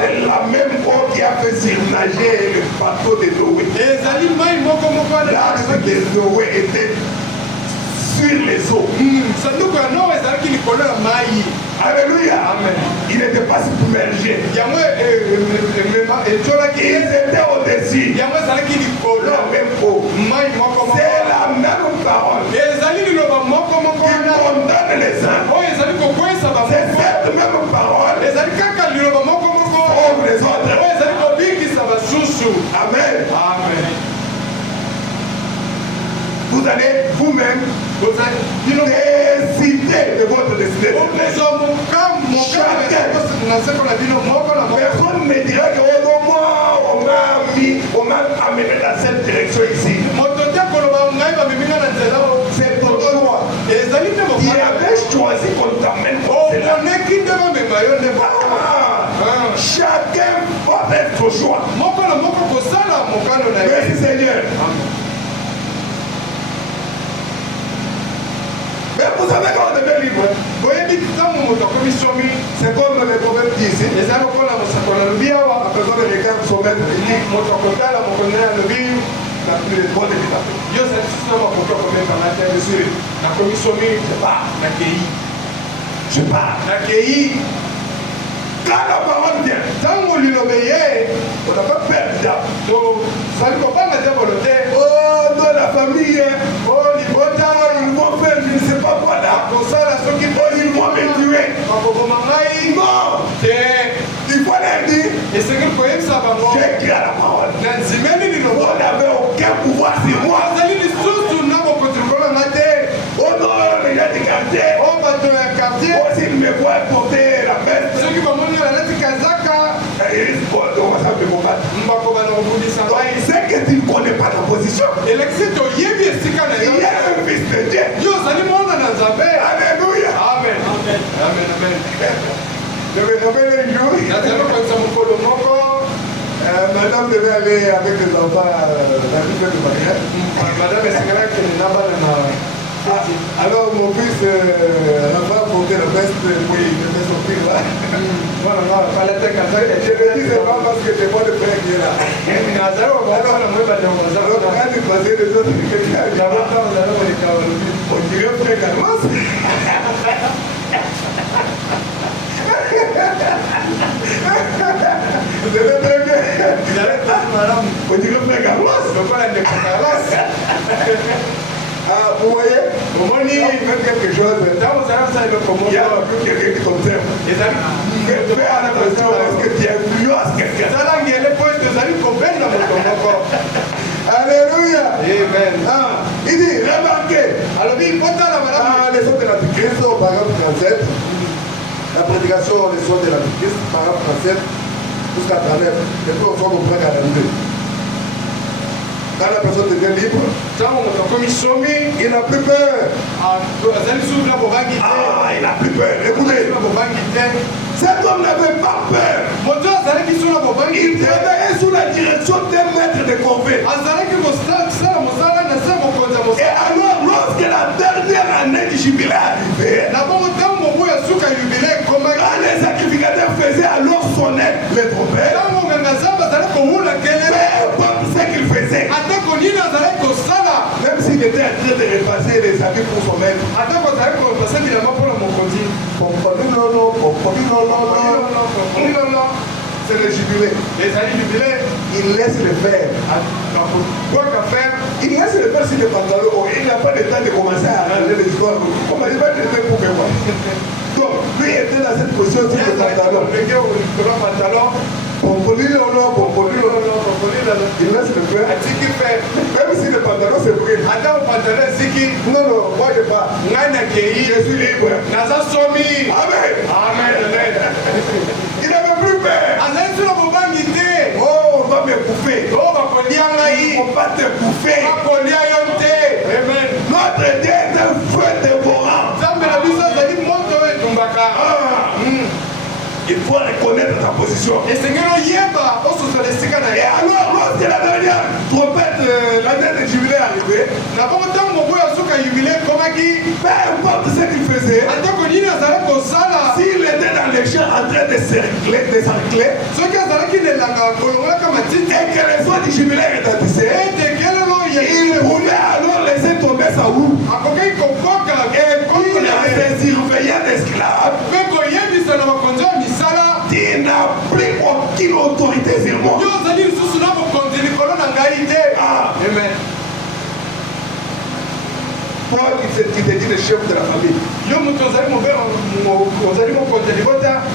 C'est la même eau qui a fait surnager le bateau de de Noé était sur les eaux. Alléluia. Amen. Il n'était pas submergé. Ils étaient au-dessus. La même eau. C'est la même parole. Qui condamne les uns. C'est cette même parole. Sauve les autres. Amen. Amen. Vous allez vous-même décider de votre destinée. Personne ne dira que moi, on m'a amené dans cette direction ici. C'est ton choix. Il avait choisi qu'on t'amène comme chacun va faire son choix. Merci Seigneur. Mais vous savez quand on devient libre, c'est comme le prophète dit ici. La personne regarde son maître et dit, la plus de bonne éducation. Je pars. Quand la parole vient, on n'a pas peur d'âme. Oh, dans la famille, ils vont faire je ne sais pas quoi là. Ils vont me tuer. Non. Il faut leur dire, j'ai écrit à la parole. On n'avait aucun pouvoir sur moi. Oh non, il y a des quartiers. Oh, s'il me voit porter la veste, il sait que tu ne connais pas ta position. Il y a un fils de Dieu. Alléluia. Amen. Je vais nommer les jours. Madame devait aller avec les enfants à la ville de Marielle. Alors mon fils n'a pas porté la veste, oui, il devait sortir là. Je me dis, c'est pas parce que c'est moi le frère qui est là. Alors quand il passait les autres, on dirait frère Carlos. Vous avez très bien. On dirait frère Carlos. Ah, vous voyez, quand vous faites quelque chose, il y a plus quelqu'un qui t'observe. Fais attention parce que tu influences quelqu'un. Alléluia. Amen. Il dit, remarquez. Les sons de l'Antichrist, paragraphe 37. La prédication, les sons de l'Antichrist, paragraphe 37 jusqu'à 39. Et puis on sort au point à l'arrivée. Quand la personne devient libre, il n'a plus peur. Il n'a plus peur. Écoutez, cet homme n'avait pas peur. Il travaillait sous la direction d'un maître de corvée. Et alors, lorsque la dernière année du jubilé arrivait, quand les sacrificateurs faisaient alors sonner les trompettes, ce qu'il faisait, même s'il était en train de repasser les habits pour son maître, c'est le jubilé. Il laisse le faire. Il laisse le faire sur les pantalons. Il n'a pas le temps de commencer à arranger les histoires. Comment il va te faire pour moi? Donc, lui était dans cette position sur le pantalon. Il laisse le faire. Même si le pantalon se brûle. Non, moi je pars. Je suis libre. Amen. Il n'avait plus peur. Oh, on va me bouffer. On va te bouffer. Notre Dieu est un feu dévorant. Il faut reconnaître ta position. Et alors, lorsque la dernière trompette, l'année de jubilé est arrivée, peu importe ce qu'il faisait, s'il était dans les champs en train de cercler, et que les voix du jubilé retentissaient, il pouvait pharaon. Et il a ses surveillants d'esclaves. Tu n'as plus aucune autorité sur moi. Amen. Toi qui te dis le chef de la famille.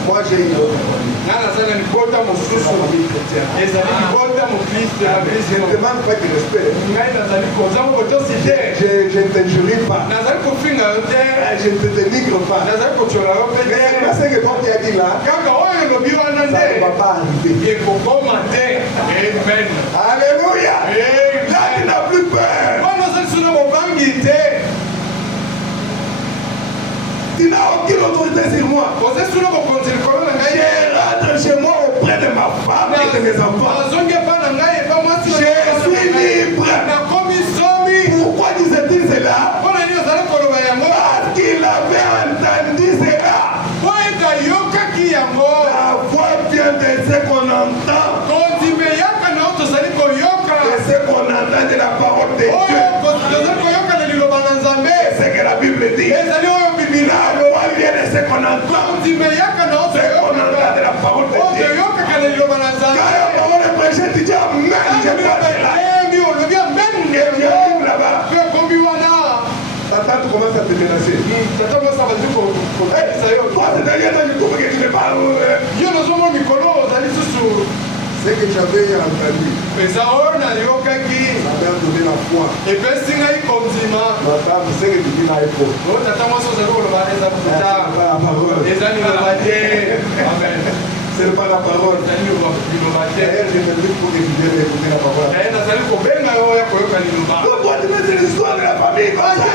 Moi j'ai une autre famille. Je ne demande pas de respect. Je ne te jurie pas. Je ne te dénigre pas. Mais ce que toi tu as dit là, ça ne va pas arriver. Alléluia. Là tu n'as plus peur. Tu n'as aucune autorité sur moi. Je rentre chez moi auprès de ma femme et de mes enfants. Je suis libre. Pourquoi disait-il cela? Parce qu'il avait entendu cela. La voix vient de ce qu'on entend. De ce qu'on entend de la parole de Dieu. C'est ce que la Bible dit. La voix vient de ce qu'on entend. Ce qu'on entend de la parole de Dieu. Quand la parole est prêchée, tu dis Amen. Je passe là. Et j'arrive là-bas. Ta tante commence à te menacer. Toi, c'est-à-dire que tu trouves que tu ne parles. Ce que j'avais entendu, ça m'a donné la foi. Ma femme, ce que tu dis là est faux. C'est pas la parole. D'ailleurs, je me dis pour écouter la parole. Pourquoi tu mets l'histoire de la famille comme ça?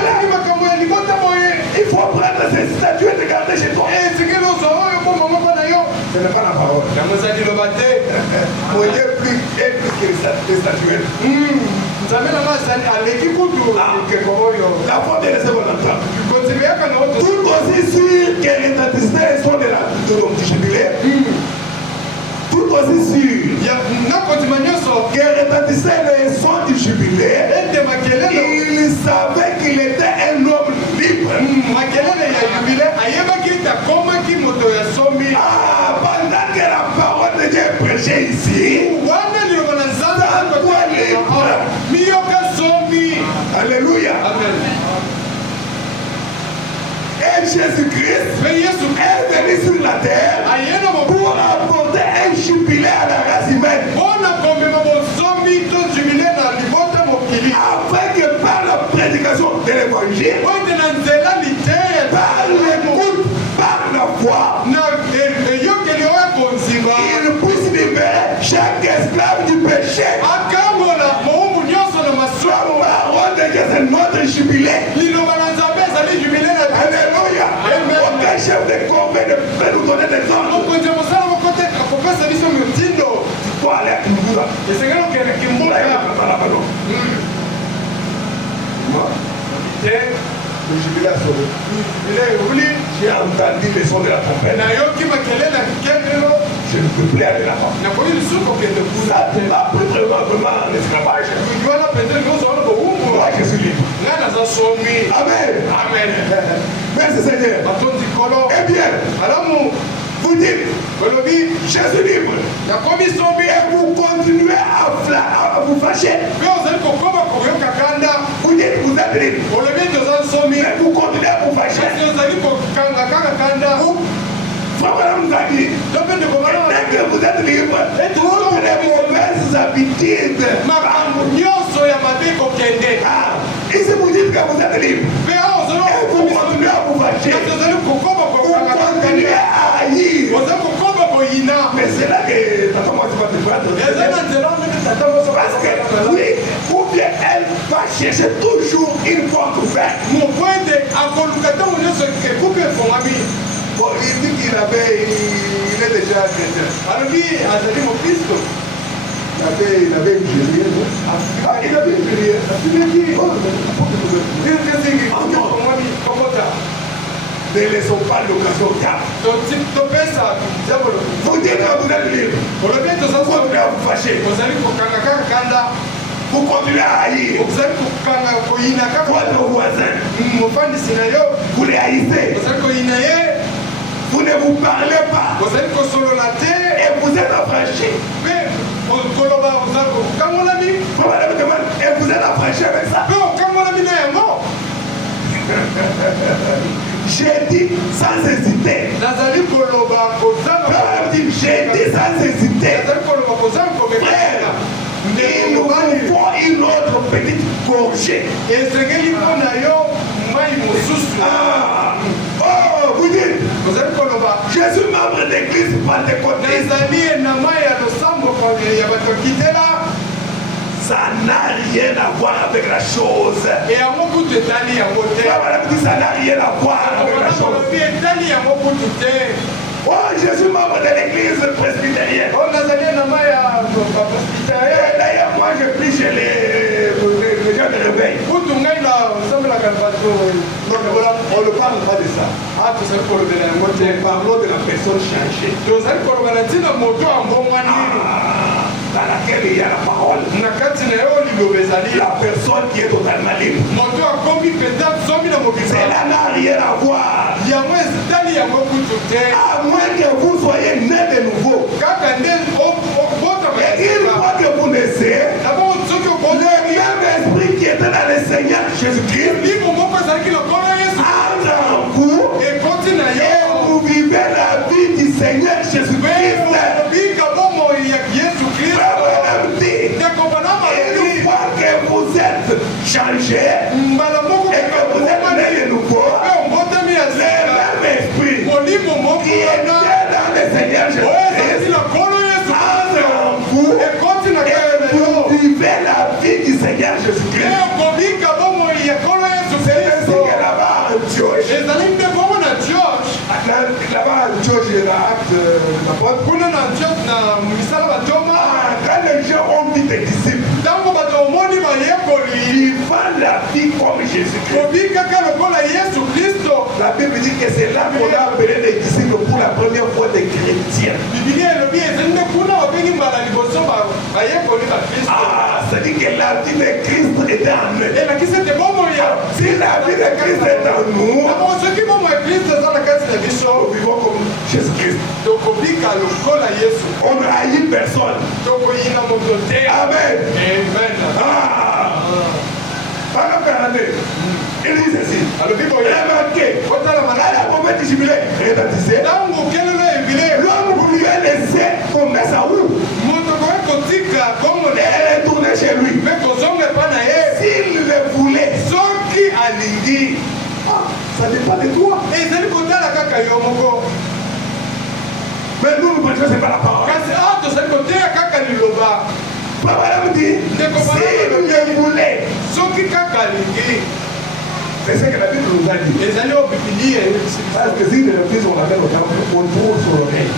Il faut prendre ces statues et te garder chez toi. Ce n'est pas la parole. Mon Dieu est plus que les statues. La foi vient de ce qu'on entend. Tout aussi sûr que les statistiques sont de la jubilé. Tout aussi sûr que retentissait le son du jubilé, il savait qu'il était un homme libre. Pendant que la parole de Dieu est prêchée ici, sans toi libre. Alléluia. Et Jésus-Christ est venu sur la terre pour apporter un jubilé à la race humaine. Afin que par la prédication de l'évangile, par l'écoute, par la foi, il puisse libérer chaque esclave du péché. La parole de Dieu, c'est notre jubilé. Alléluia. Aucun chef de corvée ne peut nous donner des ordres. Tu dois aller à Kimboura. Le jubilé a sonné. J'ai entendu le son de la trompette. Je ne peux plus aller là-bas. Ça n'a plus vraiment en esclavage. Moi, je suis libre. Amen. Amen. Merci Seigneur. Eh bien, vous dites, je suis libre. Et vous continuez à vous fâcher. Vous dites, vous êtes libre. Mais vous continuez à vous fâcher. Frère nous a dit, dès que vous êtes libre, toutes les mauvaises habitudes. Ici vous dites que vous êtes libre. Et vous continuez à vous fâcher. Vous continuez à haïr. Mais c'est là que ta femme va te prendre. Parce que oui, ou bien elle va chercher toujours une porte ouverte. Bon, il dit qu'il il est déjà chrétien. Il avait une juillet, non? Il avait une juillet. Ne laissons pas l'occasion au diable. Vous dites que vous êtes libre. Vous continuez à vous fâcher. vous continuez à haïr votre voisin. Vous les haïssez. Vous ne vous parlez pas. Et vous êtes affranchis. Et vous êtes affranchis avec ça. J'ai dit sans hésiter. J'ai dit sans hésiter. Frère, il nous faut une autre petite gorgée. Oh, vous dites, je suis membre d'église pentecôtiste. Ça n'a rien à voir avec la chose. Ça n'a rien à voir avec la chose. Oh, je suis membre de l'église presbytérienne. D'ailleurs, moi je prie chez les gens de réveil. On ne parle pas de ça. Nous parlons de la personne changée. Dans laquelle il y a la parole. La personne qui est totalement libre. Cela n'a rien à voir. À moins que vous soyez né de nouveau. Et une fois que vous naissez, le même esprit qui était dans le Seigneur Jésus-Christ entre en vous et vous vivez la vie du Seigneur Jésus-Christ. Une fois que vous êtes changé et que vous êtes né de nouveau, le même esprit qui était dans le Seigneur Jésus-Christ entre en vous et vous vivez la vie du Seigneur Jésus-Christ. C'est ainsi que là-bas à Antioche, là-bas à Antioche, il y a l'acte de l'apôtre. Quand les gens ont vu des disciples, ils vendent la vie comme Jésus-Christ. La Bible dit que c'est là qu'on a appelé les disciples pour la première fois des chrétiens. Ça dit que la vie de Christ était en eux. Si la vie de Christ est en nous, nous vivons comme Jésus-Christ. On ne haït personne. Amen. Il dit ceci. Remarquez, à la moment du jubilé, l'homme lui a laissé comme Saoul et retourner chez lui. S'il le voulait, ça dépend de toi. Mais nous, nous pensons que ce n'est pas la parole. Papa me dit, s'il le voulait, c'est ce que la Bible nous a dit. Parce que si les reprises on avait le temps, on trouve sur l'oreille.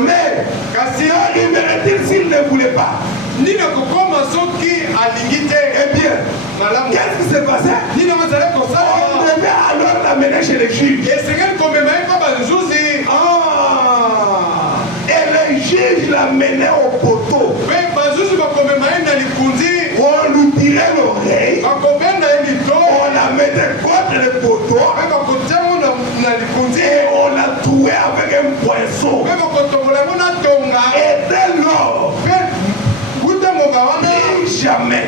Mais, s'il ne voulait pas, eh bien, qu'est-ce qui s'est passé? On devait alors l'amener chez les juges. Et les juges l'amenaient au poteau. On lui tirait l'oreille. On la mettait contre le poteau. Et on la trouait avec un poinçon. Et dès lors, jamais.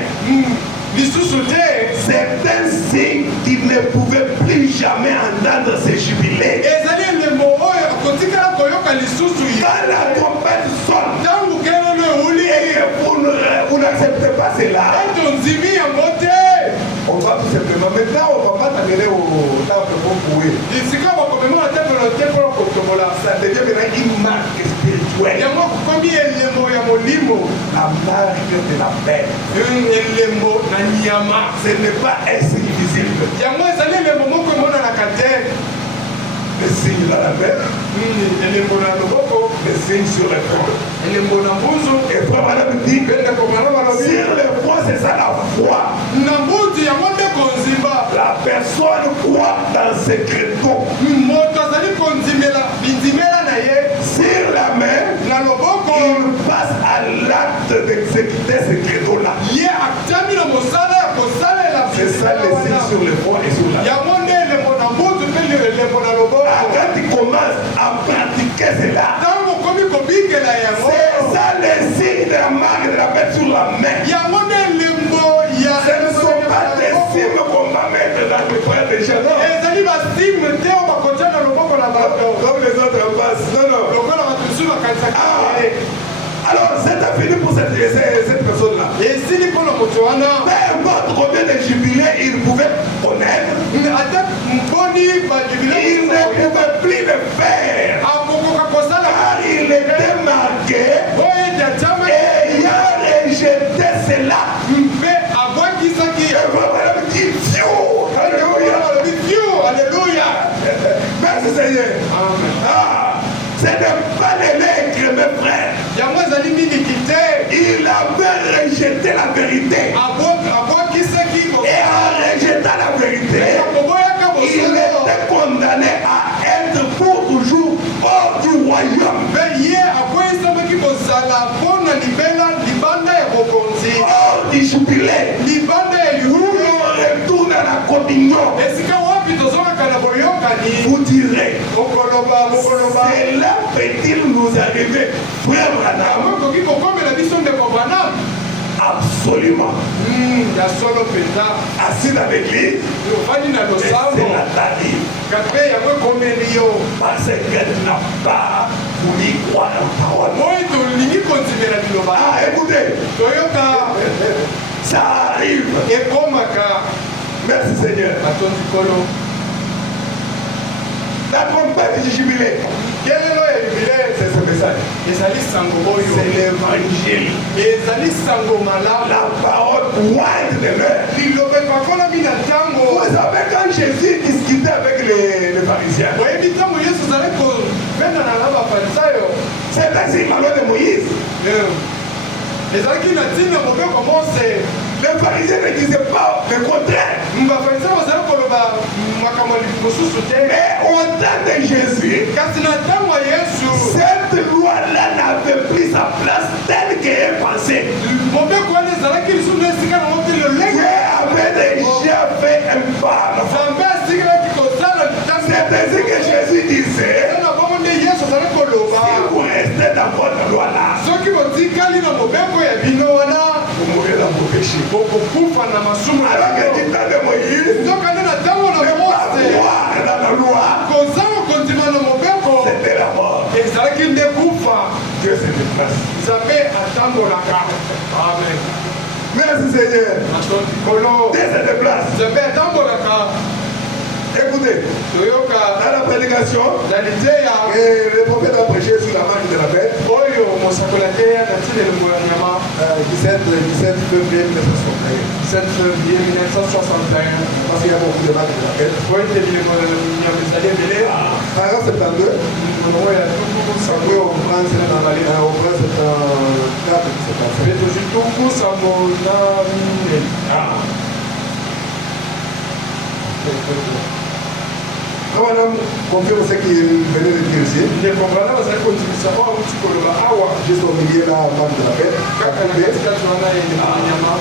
C'est un signe qu'il ne pouvait plus jamais entendre ces jubilés. Quand la trompette sonne et que vous n'acceptez pas cela, on va tout simplement. Maintenant, on ne va pas t'amener au temple pour courir. Ça devient maintenant une marque spirituelle. La marque de la paix. Ce n'est pas invisible. Le signe dans la main, le signe sur le front. Et frère madame dit, sur le front, c'est ça la foi. La personne croit dans ses créneaux. Sur la main, il passe à l'acte de porter ce credo-là. C'est ça le signe sur le front et sur la main. Quand tu commences à pratiquer cela, c'est ça le signe de la marque de la bête sur la main. Ce ne sont pas des signes qu'on va mettre dans le frère de Shalom. Comme les autres passent. Non, non. Alors, c'est fini pour cette personne-là. Peu importe combien de jubilés il pouvait connaître, il ne pouvait plus le faire. Car il était marqué et il a rejeté cela. Alléluia. Merci Seigneur. Ce n'est pas les nègres, mes frères. Il avait rejeté la vérité. Et en rejetant la vérité, il était condamné à être pour toujours hors du royaume. Hors du jubilé. Où on retourne à la communion. Vous direz, cela peut-il nous arriver, frère Branham? Absolument. Assis dans l'église, cela t'arrive. Parce qu'elle n'a pas voulu croire en parole. Ah, écoutez, ça arrive. Merci Seigneur. La trompette du jubilé. Quel est le jubilé? C'est ce message. C'est l'évangile. La parole pointe de l'heure. Vous savez, quand Jésus discutait avec les pharisiens, c'est ainsi malheur de Moïse. Les pharisiens ne disaient pas le contraire. Mais au temps de Jésus, cette loi-là n'avait plus sa place telle qu'elle pensait. Dieu avait déjà fait un pas. C'est ainsi que Jésus disait, si vous restez dans votre loi-là, vous mourrez dans vos péchés. Alors que du temps de Moïse, ne pas croire dans la loi, c'était la mort. Dieu se déplace. Amen. Merci Seigneur. Dieu se déplace. Écoutez, dans la prédication, le prophète a prêché sur la marque de la bête. 17 février 1961. Parce qu'il y a beaucoup de marques de la bête. Paragraphe 72. Après, on prend cette date qui s'est passée. Madame, confirme ce qu'il venait de dire ici. Juste au milieu là, marque de la bête.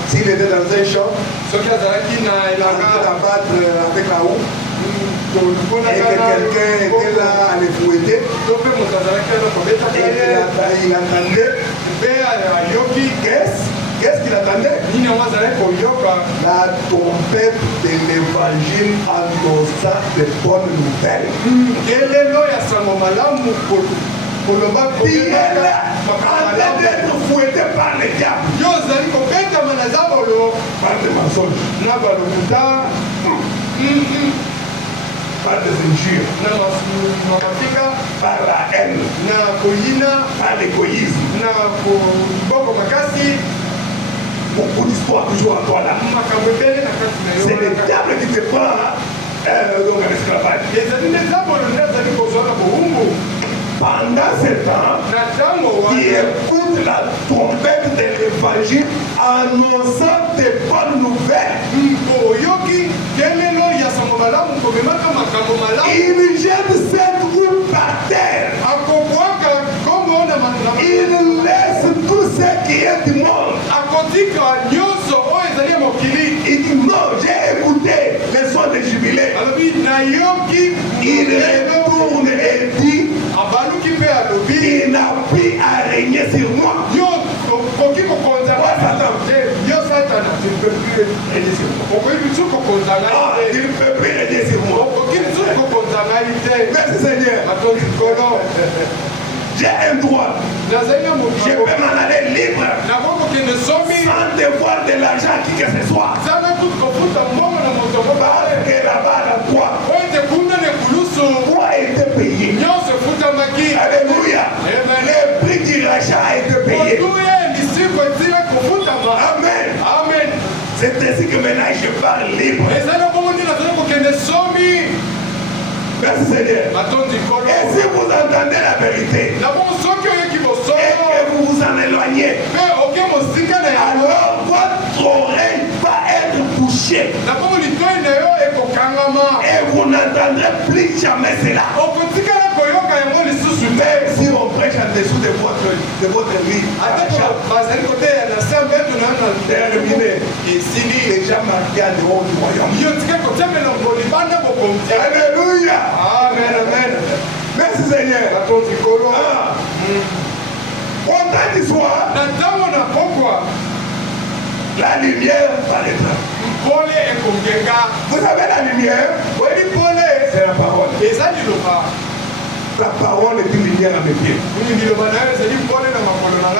S'il était dans un champ, il était à battre avec la houe. Et que quelqu'un était là à les fouetter. Et il entendait. Qu'est-ce qu'il attendait? La trompette de l'évangile annonçant de bonnes nouvelles. Pierre allait d'être fouetté par les diables. Par des mensonges. Par des injures. Par la haine. Par l'égoïsme. Beaucoup d'histoires toujours en toi là. C'est le diable qui te prend donc à l'esclavage. Pendant ce temps, qui écoute la trompette de l'évangile annonçant des bonnes nouvelles. Il jette cette roue par terre. Il laisse tout ce qui est du monde. il retourne et dit, il n'a plus à régner sur moi. Tu ne peux plus régner sur moi. Tu ne peux plus régner sur moi. Merci Seigneur. J'ai un droit. Je peux m'en aller libre sans devoir de l'argent qui que ce soit. Parce que là-bas, la quoi a été payé. Alléluia. Le prix du rachat a été payé. Amen. C'est ainsi que maintenant je parle libre. Merci Seigneur. Et si vous entendez la vérité et que vous vous en éloignez, alors votre oreille va être bouchée et vous n'entendrez plus jamais cela. Même si on prêche en dessous de votre vie, terminé. Et déjà marqué en dehors du royaume. Alléluia. Amen. Merci Seigneur. Au temps du soir, la lumière paraîtra. Vous savez la lumière, c'est la parole. La parole est une lumière à mes pieds.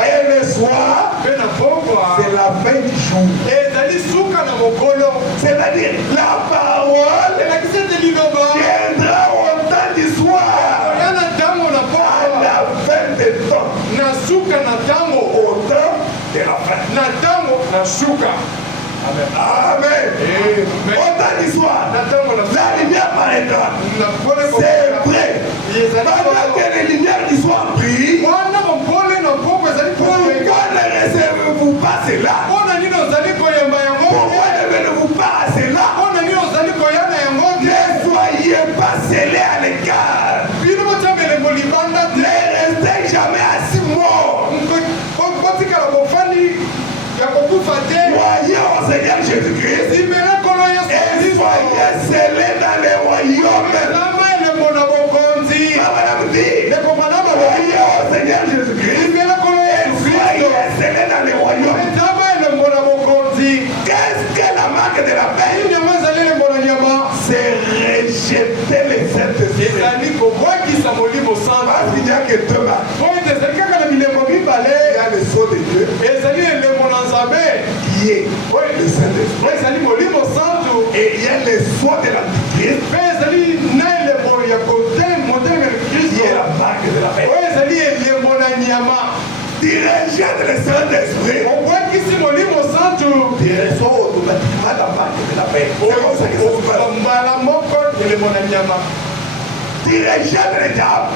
Et le soir, c'est la fin du jour. C'est-à-dire, la parole viendra au temps du soir. À la fin des temps. Au temps de la fin. Amen. Au temps du soir, la lumière paraîtra. C'est vrai. Pendant que les lumières du soir brillent, pourquoi ne recevez-vous pas cela? Pourquoi ne venez-vous pas à cela? Ne soyez pas scellés à l'écart. Ne restez jamais assis morts. Croyez au Seigneur Jésus-Christ et soyez scellés dans le royaume. Madame dit, croyez au Seigneur Jésus-Christ et soyez scellés dans le royaume. Qu'est-ce que la marque de la paix? C'est rejeter les Saint-Esprit. Parce qu'il n'y a que deux marques. Il y a le sceau de Dieu qui est le Saint-Esprit. Et il y a le sceau de l'Antichrist qui est la marque de la paix. Tu rejettes le Saint-Esprit, tu reçois automatiquement la marque de la paix. C'est comme ça que ça se passe. Tu rejettes le diable,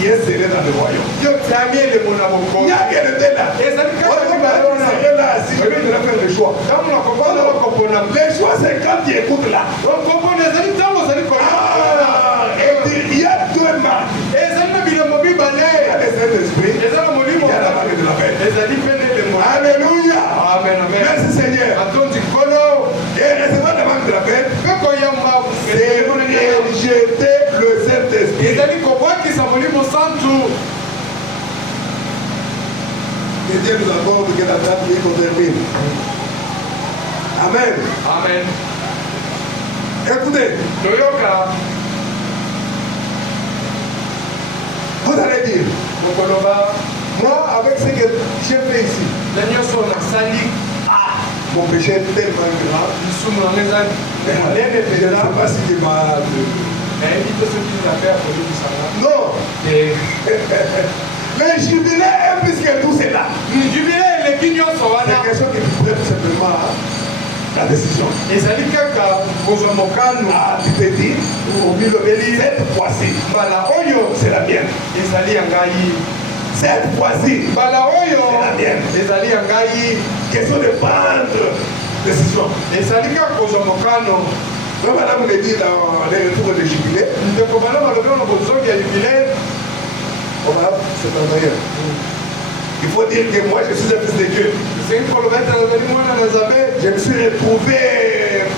tu es scellé dans le royaume. Il n'y a que le thé là. On est là assis, je vais te faire le choix. Le choix c'est quand tu écoutes là. Et il y a deux marques. Il y a le Saint-Esprit, il y a la marque de la paix. Alléluia. Merci Seigneur. Et recevoir la marque de la paix, c'est rejeter le Saint-Esprit. Et Dieu nous accorde que la date est qu'on termine. Amen. Écoutez, vous allez dire, moi avec ce que j'ai fait ici, mon péché est tellement grand, je ne sais pas si tu m'as... Non. Le jubilé est plus que tout cela. C'est quelque chose qui pourrait tout simplement la décision. Tu te dis, cette fois-ci, c'est la mienne. Cette fois-ci, c'est la mienne. Question de prendre décision. Comme madame me dit dans les retours de jubilé, c'est un meilleur. Il faut dire que moi je suis un fils de Dieu. Je me suis retrouvé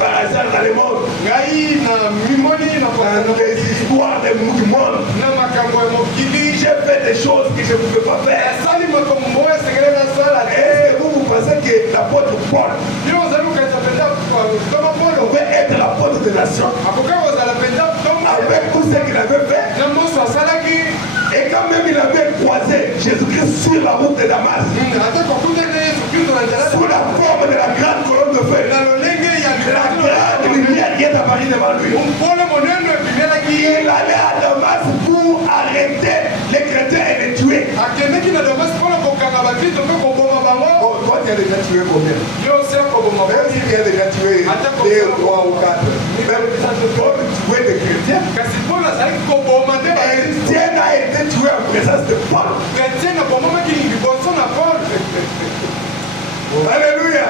par hasard dans le monde. ngai na mimoni na Dans les histoires du monde. na makambo ya mokili J'ai fait des choses que je ne pouvais pas faire. asali makambo moyo esengeli nasala Est-ce que vous pensez que l'apôtre Paul yo ozali kokanisa mpenza toma polo pouvait être l'apôtre des nations akoka kozala mpenza toma avec tout ce qu'il avait fait? na moso asalaki Et quand même il avait croisé Jésus-Christ sur la route de Damas, ata kokutana yesu kristo na nzela sous la forme de la grande colonne de feu, na lolenge ya la grande lumière qui est apparue devant lui. mpole monene epimelaki ye Il allait à Damas pour arrêter les chrétiens et les tuer. akendeki na damasi mpona kokanga bakristo mpe koboma bango Bon, toi, tu as déjà tué combien? yo se koboma Même si tu as déjà tué 2, 3 ou 4, même toi, tu tuais des chrétiens. kasi mpona azalaki koboma nde bakristo Étienne a été tué en présence de Paul. chrétien abomamaki liboso na paul Alléluia.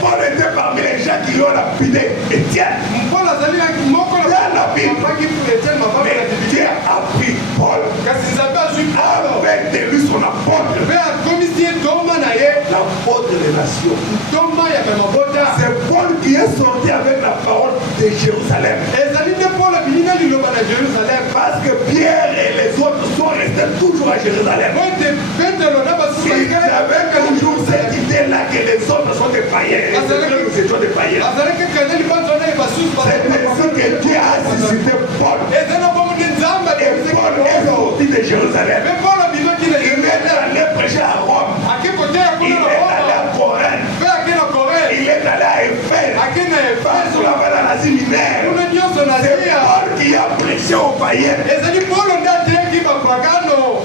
Paul était parmi les gens qui ont lapidé Étienne. mpona azali moko napaki etienne mabanga na Mais Dieu bibilia a pris Paul, kasi nzambe azwi paulo avec de lui son apôtre, mpe akomisi ye ntoma na ye l'apôtre des nations. ntoma ya bamabota C'est Paul qui est sorti avec la parole de Jérusalem. ezali nde paulo abinina liloba na jérusalem Parce que Pierre et les autres sont restés toujours à Jérusalem. po ete petelo na basusu Ils avaient toujours cette idée-là que les autres sont des païens. Et c'est vrai que nous étions des païens. azalaki kende libanzo na ye basusu C'est ainsi que Dieu a suscité Paul. eza na bomo nde nzambe Et Paul est sorti de Jérusalem. me paulo abimaki na Il est allé prêcher à Rome. ake koteya Il kuna na est allé roma à Corinthe. mpe ake na corinthe Il est allé à Éphèse. ake na Pas efeso sur la base en Asie mineure. kuna nyonso na C'est asia Paul qui a prêché aux païens. ezali paulo nde ateyaki bapagano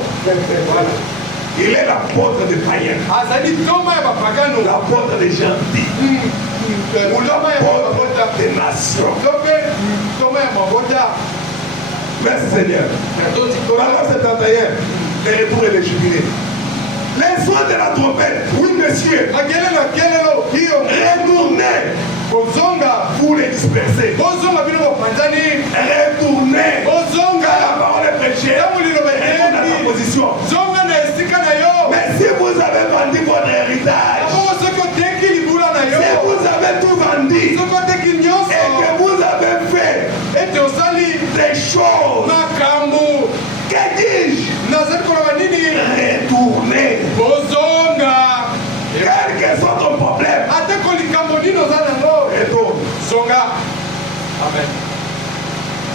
Il est l'apôtre des païens. azali ntoma ya bapagano L'apôtre des gentils. ntoma ya L'apôtre mabota des nations. to mpe ntoma ya mabota Merci Seigneur. Parole 71. Les retours et les jubilés. Les soins de la trompette. Oui, monsieur. makele na kelelo hiyo Retournez kozonga pour les disperser. bozonga bino bapanzani Retournez. bozonga Quand la parole est prêchée, ntango liloba retournez à eyebi ta position. zonga na esika na yo Mais si vous avez vendu votre héritage, yango soki oteki libula na si yo vous avez tout vendu soki oteki et nyonso que vous avez fait ete osali des choses, makambo que dis-je? nazali koloba nini Retournez. bozonga Quel que soit ton problème, atako likambo nini oza nango retourne. zonga amen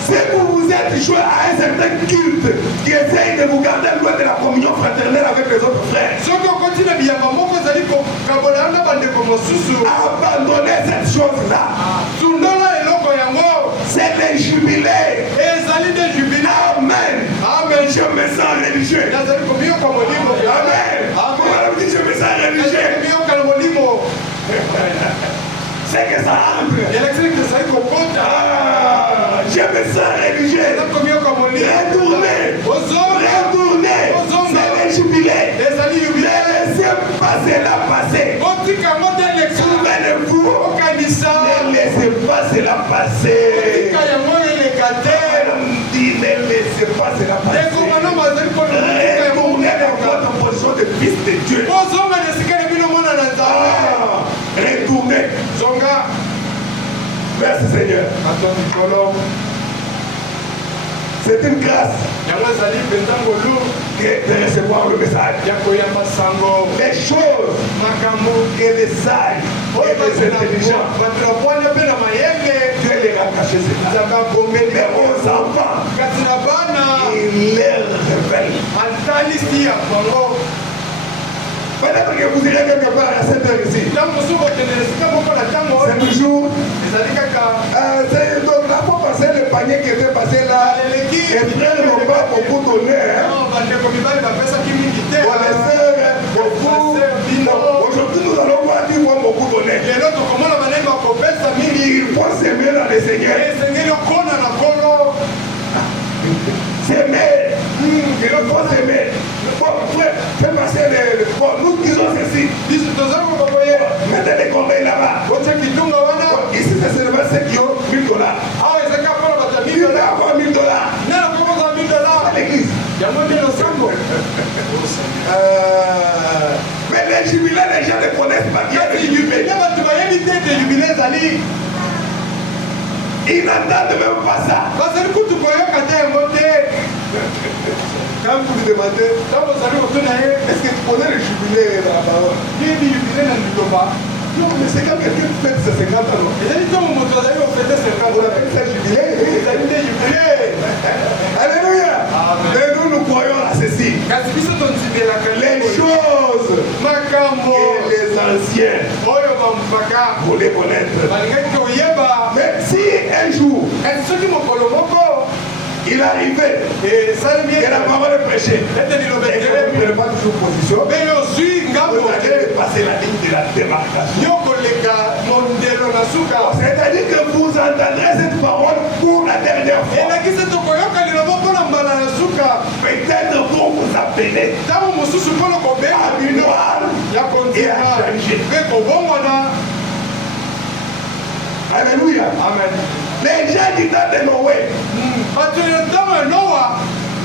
Si vous vous êtes joué à un certain culte qui essaye de vous garder loin de la communion fraternelle avec les autres frères, soki okoti na biyamba moko ezali kokabolana na bandeko mosusu abandonnez cette chose-là. tundola eloko yango C'est les jubilés. ezali nde jubile Amen. amen Je me sens religieux. nazali komiyoka molimo Amen. Vous m'avez dit, je me sens nazali religieux. komiyoka na molimo C'est que ça entre. elektrike ezali kokota Ah, je me sens religieux. nazali komiyoka molimo Retournez. ozonga Retournez. C'est les jubilés. ezali Ne jubile laissez pas cela passer. otika yango te eleka Souvenez-vous. okanisa Ne laissez pas cela passer. otika yango eleka te Dit, ne laissez pas cela passer. ekomana bazali kotika yango Retournez dans eleka votre position de fils de Dieu. ozonga na esika na bino mona na nzambe Ah, retournez. zonga Merci Seigneur. bato mikolo C'est une grâce yango ezali mpenza ngolu que de recevoir le message. ya koyamba sango Les choses makambo que les sages et les intelligents, bato na bwanya mpe na mayele Dieu les a cachés cela. nzambe akombeli Mais aux enfants, kasi na bana il les révèle. atalisi ya bango Peut-être que vous irez quelque part à cette heure ici. ntango mosusu kokende esika moko na ntango C'est toujours. ezali kaka Donc là, pour passer le panier qui était passé là, eleki les frères n'ont pas beaucoup donné. Hein. bandeko mibali bapesaki mingi te Pour les sœurs, beaucoup. Donc, aujourd'hui, nous allons voir qui vont beaucoup donner. lelo tokomona banani bakopesa mingi Il faut s'aimer dans le Seigneur. esengeli okona na kolo S'aimer. Il faut s'aimer. Bon, frère, fais passer le. Bon, nous disons ceci. biso tozali kokoboye Mettez les corbeilles là-bas. otia kitunga wana Bon, ici, c'est seulement ceux qui ont $1000. awa ezalaki akola bato ya Qui $1000 veut avoir $1000 nana kokoza $1000 à l'église? yango nde losambo Mais les jubilés, les gens ne connaissent pas bien les jubilés. ye bato bayebi te ete jubile ezali Ils n'entendent même pas ça. Quand vous demandez, est-ce que tu connais le jubilé de la parole? Non, mais c'est quand quelqu'un fête ses 50 ans. On appelle ça jubilé. Alléluia. Mais nous croyons à ceci. Les choses et les anciens, vous les connaître. Même si un jour, il arrivait que la parole est prêchée, et que vous ne prenez pas toujours position, vous allez passer la ligne de la démarcation. C'est-à-dire que vous entendrez cette parole pour la dernière fois. Peut-être pour vous appeler à gloire et à changer. Alléluia. Amen. Les gens du temps de Noé,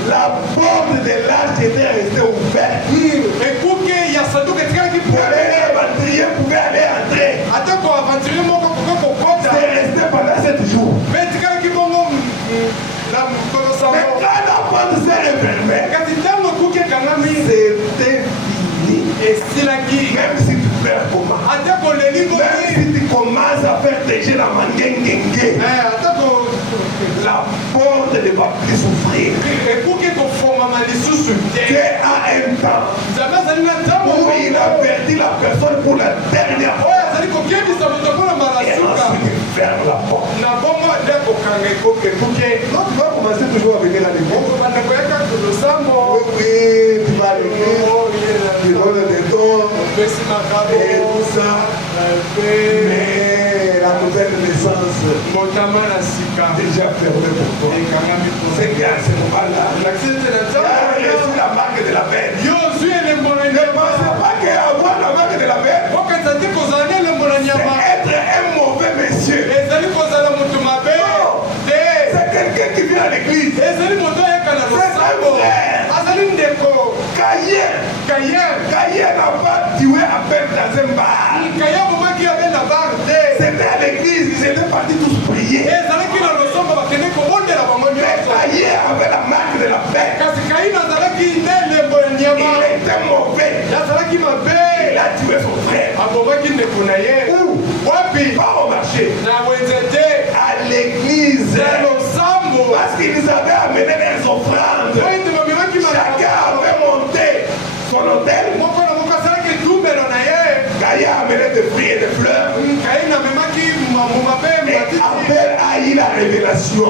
la porte de l'arche était restée ouverte. Les aventuriers pouvaient aller entrer. C'est resté pendant 7 jours. Mais quand la porte s'est refermée, c'était fini. Même si tu perds comment, même si tu commences à faire déjà la manguengue, la porte ne va plus s'ouvrir. C'est à un temps où il a perdu la personne pour la dernière fois. Et ensuite il ferme la porte. Donc tu vas commencer toujours à venir à l'église. Oui, tu vas à l'église, tu donnes des dons et tout ça. Mais la nouvelle naissance déjà fermée pour toi. C'est qu'à ce moment-là, tu as reçu la marque de la bête. Ne pensez pas qu'avoir la marque de la bête, c'est être un mauvais monsieur. C'est quelqu'un qui vient à l'église. C'est un frère. Caïn n'a pas tué Abel dans un bar. C'était à l'église, ils étaient partis tous prier. Mais Caïn avait la marque de la bête. Il était mauvais. Il a tué son frère. Où? Pas au marché. À l'église. Parce qu'ils avaient amené leurs offrandes. Chacun avait monté son hôtel. Caïn a amené des fruits et des fleurs. Et Abel a eu la révélation.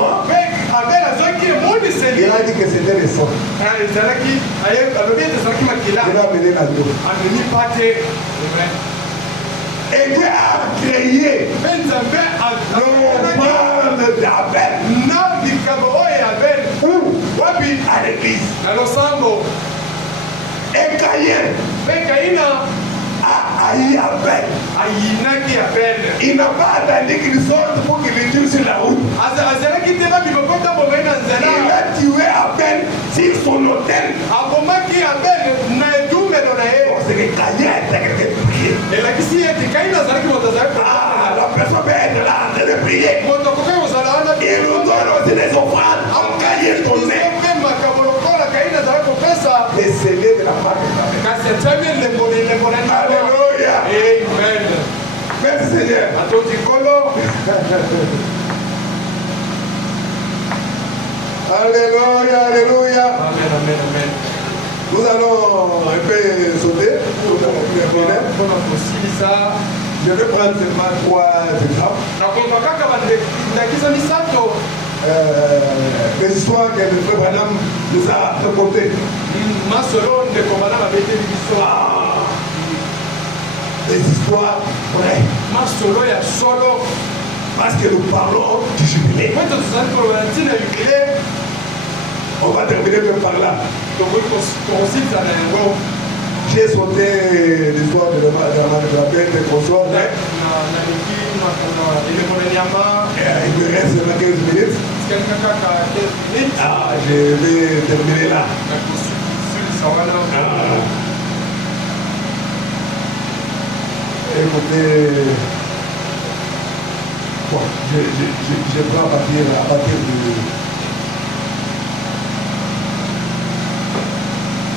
Il a dit que c'était le sang. Il a amené la dos. Et Dieu a créé l'offrande d'Abel. Où? À l'église. Et Caïn a haï Abel. Il n'a pas attendu qu'il sorte pour qu'il le tue sur la route. Il a tué Abel sur son hôtel. C'est que Caïn était quelqu'un de prier. La personne peut être là en train de prier. Il nous donne aussi des offrandes. Caïn donnait. Les scellés de la marque de la bête. Alléluia. Amen. Merci Seigneur. Alléluia, alléluia. Amen, amen, amen. Nous allons un peu sauter pour le je vais prendre seulement 3 exemples. Les histoires que le frère Branham nous a racontées. Des histoires vraies. Parce que nous parlons du jubilé. On va terminer même par là. J'ai sauté l'histoire de la bête des consorts. Il me reste 15 minutes. Je vais terminer là. Écoutez, Bon, je prends à partir de...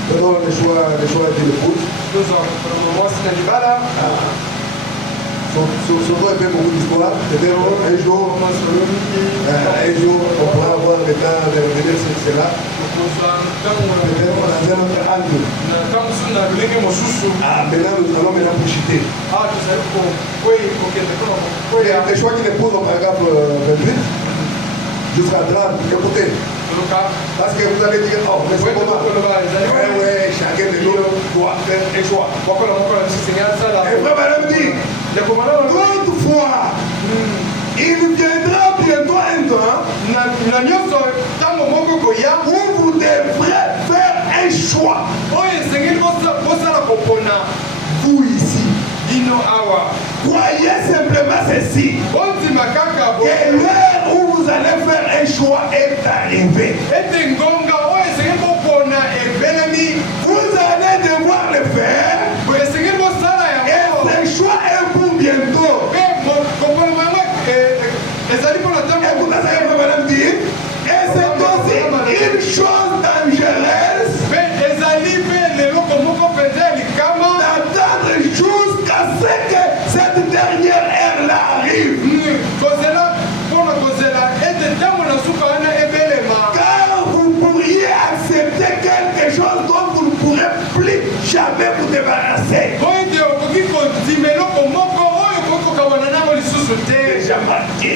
D'abord, le choix de l'épouse. Surtout un peu beaucoup d'histoire. C'est-à-dire, un jour, on pourra avoir le temps de revenir sur cela. Peut-être on a un autre angle. Maintenant, nous allons profiter. Les choix qui l'épouse au paragraphe 28 jusqu'à 30, écoutez. Parce que vous allez dire, oh, mais c'est comment? Oui, chacun de nous doit faire un choix. Et frère Madame dit, toutefois, il viendra bientôt un temps où vous devrez faire un choix. Vous ici, croyez simplement ceci, que l'heure où vous allez faire un choix est arrivée. Vous allez devoir le faire. Et ce choix est pour bientôt. Et vous avez madame dit, et c'est aussi une chose dangereuse d'attendre jusqu'à ce que cette dernière ère-là arrive. Car vous pourriez accepter quelque chose dont vous ne pourrez plus jamais vous débarrasser. Déjà marqué.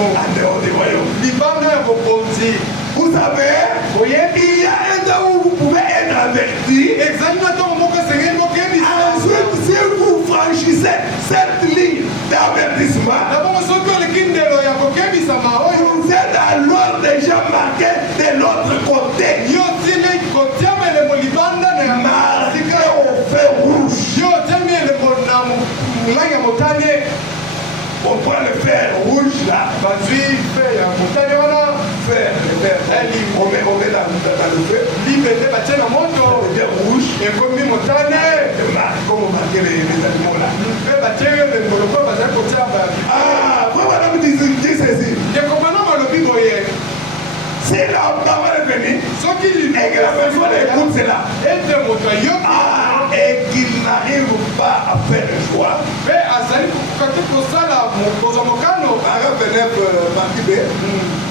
En dehors des royaumes. Vous savez, il y a un temps où vous pouvez être averti. Ensuite, si vous franchissez cette ligne d'avertissement, vous êtes alors déjà marqué de l'autre côté. Marqué au feu rouge. On prend le fer rouge là. On met dans le feu. Le fer rouge. Comme on marquait les animaux là. Ah, voilà, me dit ceci. Si la parole est venue et que la personne écoute cela, et qu'il n'arrive pas à faire le choix,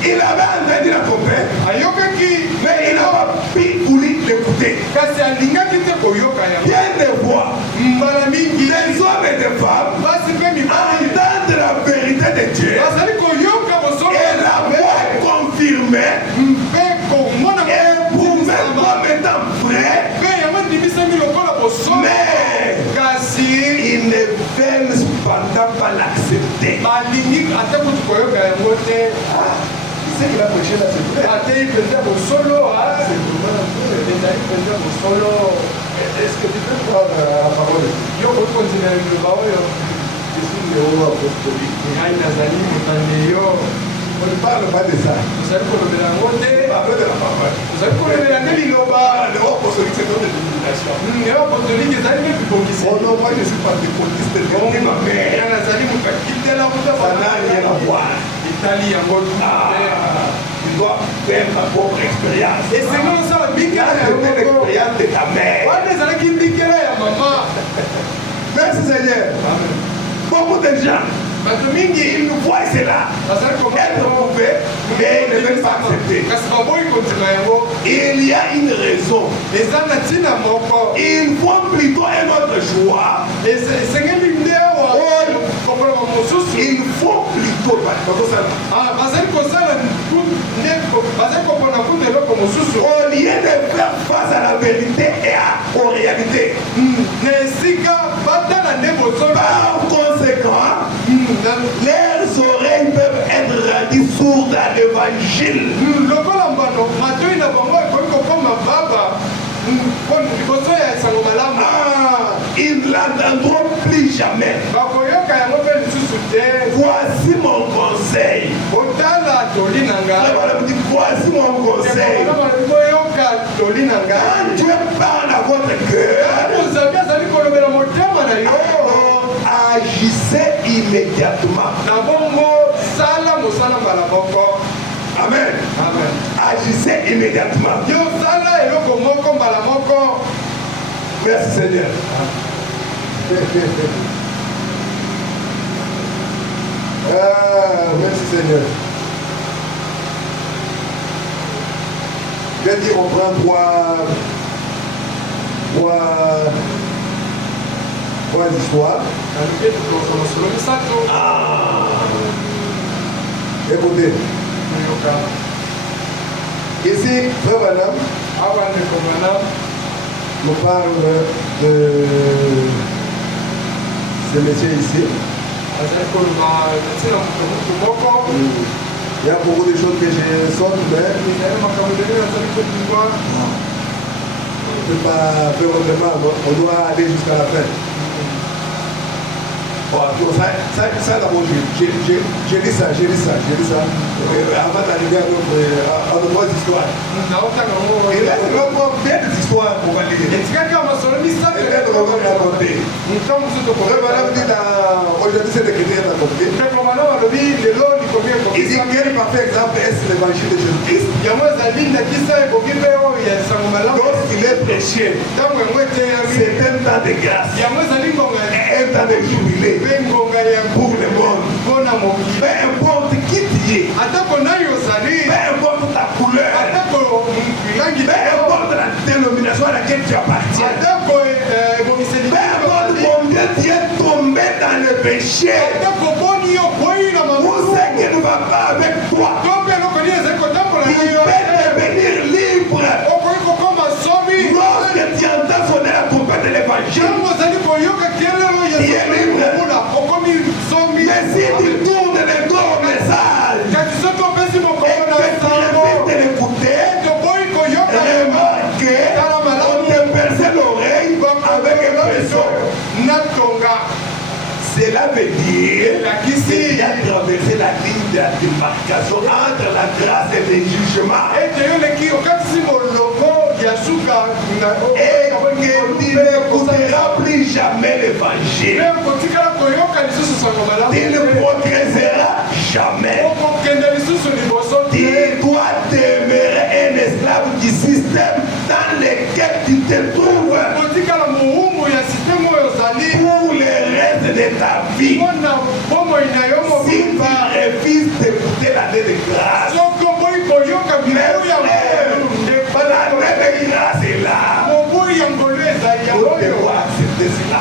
il avait entendu la trompette, mais il n'a pas pu voulu l'écouter. Bien de voir des hommes et des femmes entendre la vérité de Dieu et la voix confirmée et pour même comme étant vrai, mais ils ne veulent cependant pas l'accepter. C'est qu'il a prêché là, c'est vrai. Est-ce que tu peux prendre la parole? Je suis le roi apostolique. On ne parle pas de ça. Vous allez parler de la parole. Vous allez parler de l'Iloba. Le roi apostolique, c'est notre dénomination. Le roi apostolique, c'est un peu plus compliqué. Oh non, moi je ne suis pas dépoliste. Ça n'a rien à voir. Tu dois faire ta propre expérience. Et c'est comme ça, l'expérience de ta mère. Merci Seigneur. Beaucoup de gens, ils nous voient cela. Être mauvais, mais ils ne veulent pas accepter. Il y a une raison. Ils font plutôt un autre choix. Il faut plutôt au lieu de faire face à la vérité et aux réalités. Par conséquent, leurs oreilles peuvent être rendues sourdes à l'évangile. Ils ne l'entendront plus jamais. Voici mon conseil. Voici mon conseil. Quand Dieu parle à votre cœur, agissez immédiatement. Amen. Agissez immédiatement. Merci Seigneur. Merci Seigneur. Je vais dire, on prend trois histoires. Écoutez. Ici, Frère Madame nous parle de ce monsieur ici. Il y a beaucoup de choses que je saute, mais on ne peut pas faire autrement, on doit aller jusqu'à la fin. Bon, ça d'abord, j'ai dit ça. Avant d'arriver à notre histoire. Et là, c'est vraiment bien des histoires qu'on va lire. Peut-être qu'on va raconter. Aujourd'hui, c'est écrit dans le il dit quel parfait exemple est l'évangile de Jésus-Christ. Lorsqu'il est prêché, c'est un temps de grâce, un temps de jubilé pour le monde. Peu importe qui tu es, peu importe ta couleur, peu importe la dénomination à laquelle tu appartiens, peu importe combien tu es tombé dans le péché, où c'est qui ne va pas avec toi, il peut devenir libre. Lorsque tu entends sonner la trompette de l'évangile, il est libre. Mais si tu tournes le dos au message et que tu refuses de l'écouter, remarque qu'on te perce l'oreille avec un pinceau. Cela veut dire qu'il a traversé la ligne de la démarcation entre la grâce et le jugement. Et que tu n'écouteras plus jamais l'évangile. Tu ne progresseras jamais. Tu dois demeurer un esclave du système dans lequel tu te trouves pour le reste de ta vie. Si tu refuses d'écouter l'année de grâce, l'année de grâce est là. Nous devons accepter cela.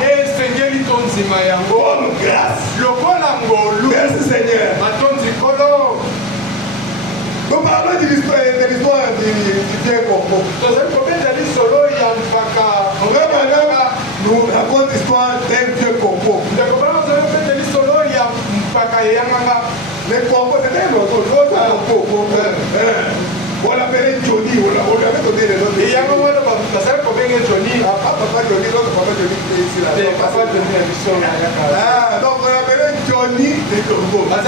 Bonne grâce. Merci Seigneur. Nous parlons de l'histoire du vieux corbeau. Nous racontons l'histoire d'un vieux corbeau. Le corbeau, c'était un autre corbeau. On l'appelait Johnny, on lui avait donné le nom de Johnny. Papa Johnny, l'autre papa Johnny qui est ici là. Donc on l'appelait Johnny de Corbeau. On a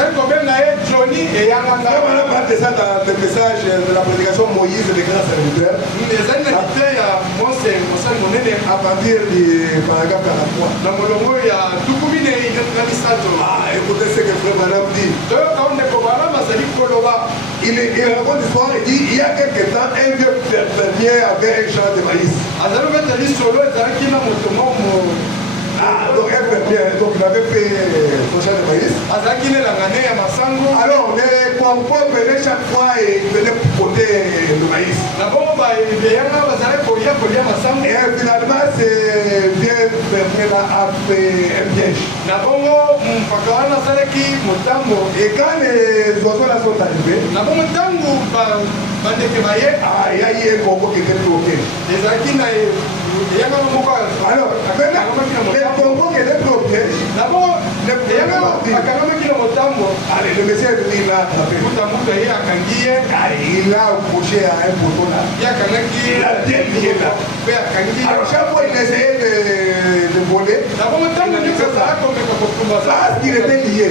parlé de ça dans le message de la prédication Moïse et des grands serviteurs. À partir du paragraphe 43. Écoutez ce que Frère Madame dit. Il raconte l'histoire et dit il y a quelque temps, un vieux fermier avait un champ de maïs. Donc un fermier, donc il avait fait son champ de maïs. Alors les corbeaux venaient chaque fois et venaient poter le maïs. Et finalement, ce vieux fermier-là a fait un piège. Et quand les oiseaux là sont arrivés, il y a eu un corbeau qui était bloqué. Alors, les corbeaux qui étaient bloqués, allez, le monsieur est venu, il l'a attrapé. Il l'a accroché à un poteau là. Il a délié là. Alors, chaque fois il essayait de voler, parce qu'il était lié.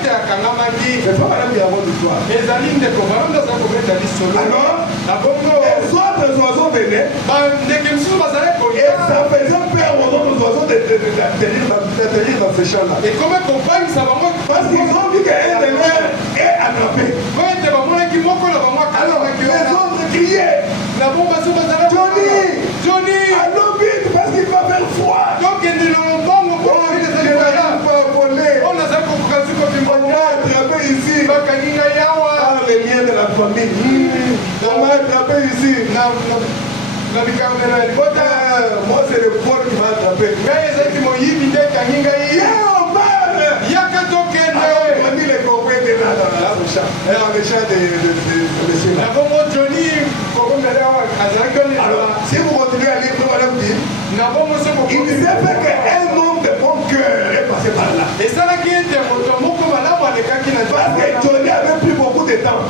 C'est pas madame qui a votre histoire. Alors, les autres oiseaux venaient, et ça faisait peur aux autres oiseaux tenir dans ces champs-là. Et comment compagne ça va moi? Parce qu'ils ont vu qu'un de leurs est attrapé. Alors, les autres criaient. Johnny! Johnny! Allons vite parce qu'il va faire froid. Donc, il ne l'ont pas volé. On a ça qu'on prend sur le On m'a attrapé ici. Par les liens de la famille. On m'a attrapé ici. Moi, c'est le Paul qui m'a attrapé. On dit les copains étaient là dans le champ. Dans le champ de monsieur là. Alors, si vous continuez à lire, madame dit, il disait qu'un homme de bon cœur est passé par là. Parce que Johnny avait pris beaucoup de temps.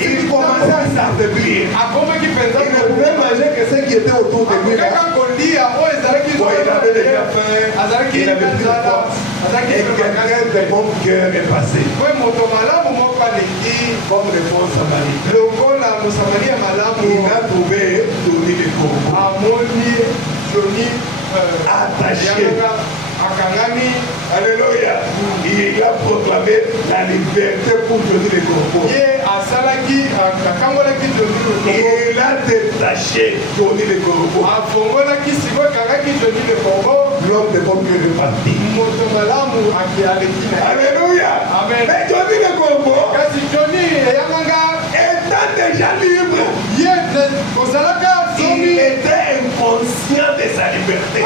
Il commençait à s'affaiblir. Il ne pouvait manger que ceux qui étaient autour de lui. Là. Bon, il avait déjà faim, il avait plus de force. Et quelqu'un de bon cœur est passé. Comme le bon samaritain. Il a trouvé Johnny le corbeau. Attaché. Alléluia. Il a proclamé la liberté pour Johnny le corbeau. Il a détaché Johnny le corbeau. L'homme de bon Dieu est parti. Alléluia. Amen. Mais Johnny le corbeau étant déjà libre, il était inconscient de sa liberté.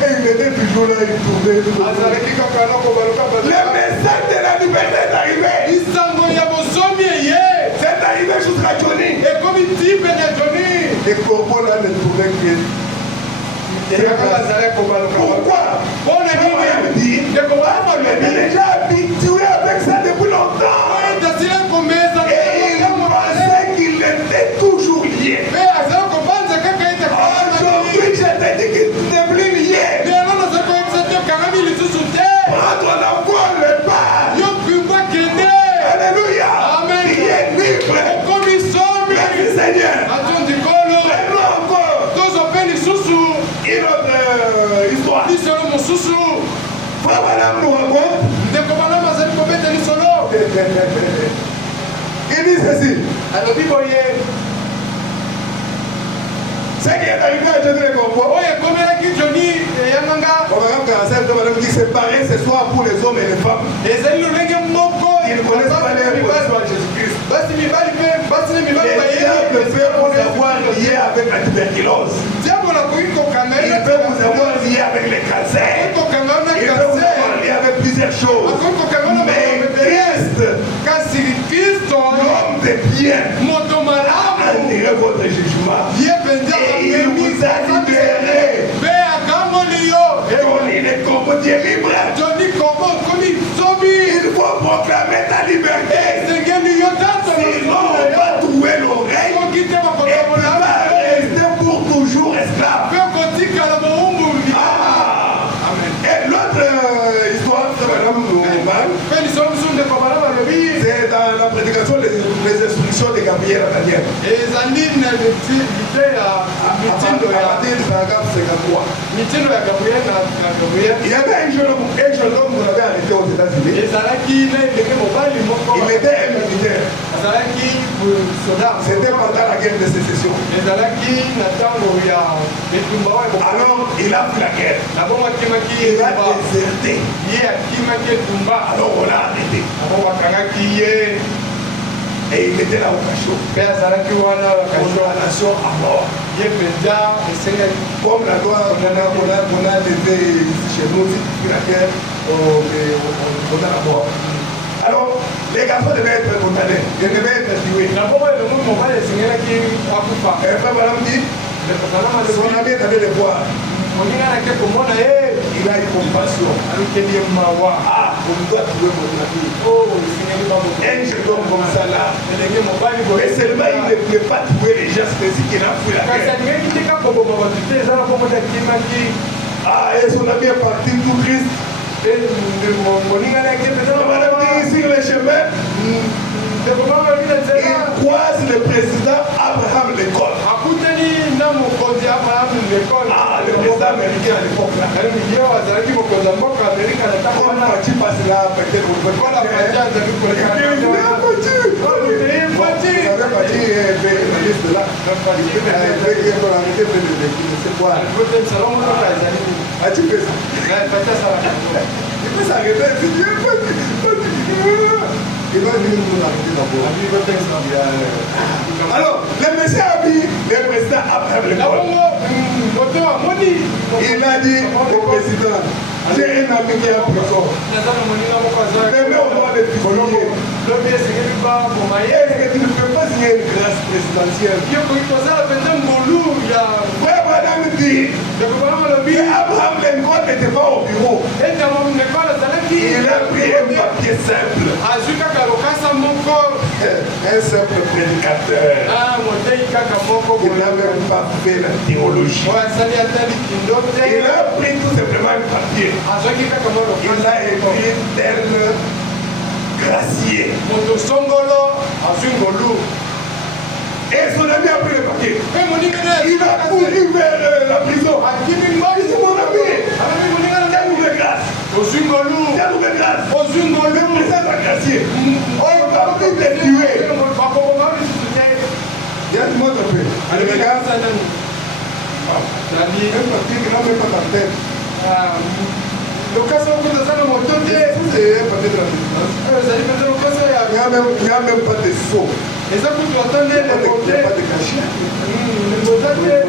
Et il était toujours là, il tournait. Le message de la liberté est arrivé. C'est arrivé jusqu'à Johnny. Et corbeau là ne trouvait que. Pourquoi? On est déjà habitué avec ça depuis longtemps. Et il pensait qu'il était toujours lié. Aujourd'hui, je te dis qu'il n'est plus lié. Prends la voie, le pas. Alléluia. Amen. Il est libre. Merci Seigneur. Prenons encore une autre histoire. Frère Madame nous raconte. Il dit ceci. Ce qui est arrivé à Johnny le corbeau. Programme 47 de Madame dit séparer ce soir pour les hommes et les femmes. Ils ne connaissent pas les positions à Jésus-Christ. Le diable peut vous avoir lié avec la tuberculose. Il peut vous avoir lié avec les cancers. Il peut vous avoir lié avec plusieurs choses. Mais Christ, l'homme de bien, annulera votre jugement. Et il vous a libéré. Johnny le corbeau, tu es libre. Il faut proclamer ta liberté. Sinon, on va trouver l'oreille. Et tu vas rester pour toujours esclave. Et l'autre histoire, c'est Madame Nouman. C'est dans la prédication des instructions de Gabriel à Daniel. Il y avait un jeune homme qu'on avait arrêté aux États-Unis. Il était un militaire. C'était pendant la guerre de sécession. Alors, il a pris la guerre. Il a déserté. Alors, on l'a arrêté. Et il était là au cachot. Condamnation à mort. Comme la loi qu'on a levé chez nous, depuis la guerre, on a la mort. Alors, les garçons devaient être condamnés. Ils devaient être tués. Et frère Madame dit, son ami est allé les voir. Il a eu compassion. Ah, on doit trouver mon ami. Un jeune homme comme ça là. Mais seulement il ne pouvait pas trouver les gens spécifiques qui n'ont fui la guerre. Ah, et son ami est parti tout triste. Madame dit sur le chemin, il croise le président Abraham Lincoln. mokonzi Abraham l'école. Ah, le président américain à l'époque là. Yo azalaki mokonzi mboka Amerika na tango Comment wana. tu passes là, peut-être au fait. Voilà, Fatia azalaki koleka. C'est quoi? Côté salon moto azali. Ah, tu fais ça? Fatia sala. Il peut s'arrêter, c'est Dieu, il va venir nous arrêter d'abord. Alors, le monsieur a dit, le président Abraham Lincoln, il a dit au président, j'ai un ami qui est en prison. Mais au nom de Fusilier, est-ce que tu ne peux pas signer une grâce présidentielle? Frère Madame dit, Abraham Lincoln n'était pas au bureau. Il a pris un papier simple. Un simple prédicateur. Il n'a même pas fait la théologie. Il a pris tout simplement un papier. Il a écrit tel gracier. Et son ami a pris le papier. Il a couru vers la prison. Il dit mon ami, quelle nouvelle grâce. Quelle nouvelle grâce. Le président va gracier. On va tout les tuer. Il y a du monde un peu. Allez, regarde. Un papier qui n'a même pas ta tête. C'est un papier de la présidence. Il n'y a même pas de sceau. Il n'y a pas de cachet.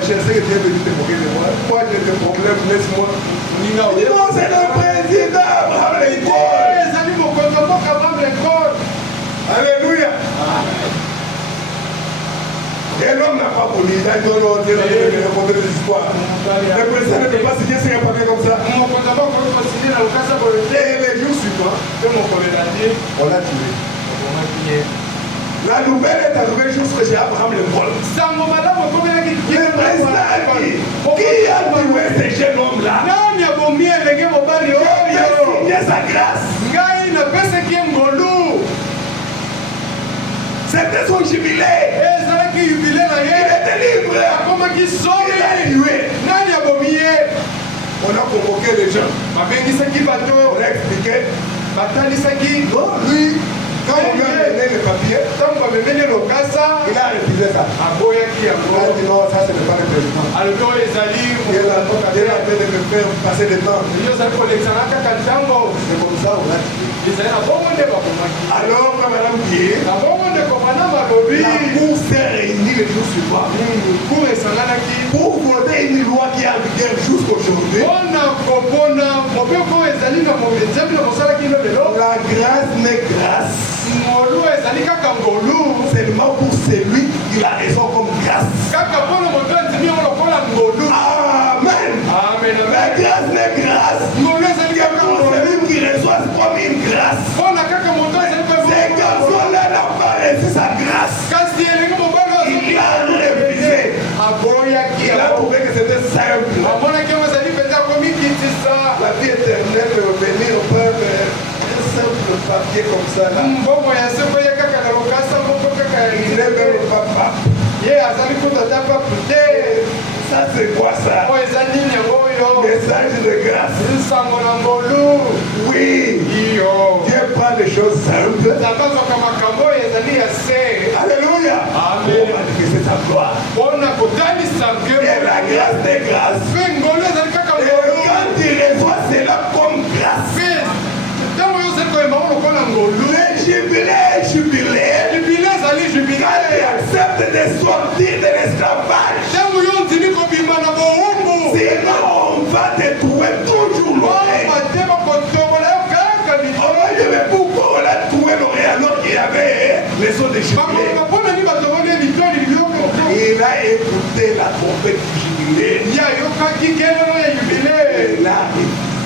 Je sais que tu es venu te moquer de moi. Toi, j'ai des problèmes, laisse-moi. Non, c'est le président Abraham Lincoln. Alléluia. Et l'homme n'a pas voulu. Il a dit non, Dieu a raconté des histoires. Le président ne peut pas signer sur un papier comme ça. Et les jours suivants, on l'a tué. La nouvelle est arrivée juste chez Abraham Lincoln. Le président a dit, qui a tué ce jeune homme-là? Qui a signé sa grâce? C'était son jubilé. Il était libre. Il a tué. On a convoqué les gens. On a expliqué. Non, lui, quand on lui a donné le papier, il a refusé ça. Il a dit non, ça ce n'est pas le président. Il a fait de me faire passer le temps. C'est comme ça on a dit. Alors, quand madame dit, la cour s'est réunie le jour suivant pour voter une loi qui a en vigueur jusqu'aujourd'hui. La grâce n'est grâce seulement pour celui qui a raison comme grâce. Amen. La grâce n'est grâce pour celui qui reçoit comme une grâce. Ces garçons-là n'ont pas reçu sa grâce. Il a refusé. Il a trouvé que c'était simple. La vie éternelle peut venir au peuple. Un simple papier comme ça là. Il n'est même pas pape. Ça c'est quoi ça? Message de grâce. Oui. Dieu prend les choses simples. Alléluia. Pour manifester sa gloire. Et la grâce des grâces. Et quand il reçoit cela comme grâce. Jubilé. Quand il accepte de sortir de l'esclavage. Sinon on va te trouver toujours l'oreille. Mais pourquoi on a trouvé l'oreille alors qu'il y avait les sons de jubilé? Il a écouté la trompette du jubilé. Il a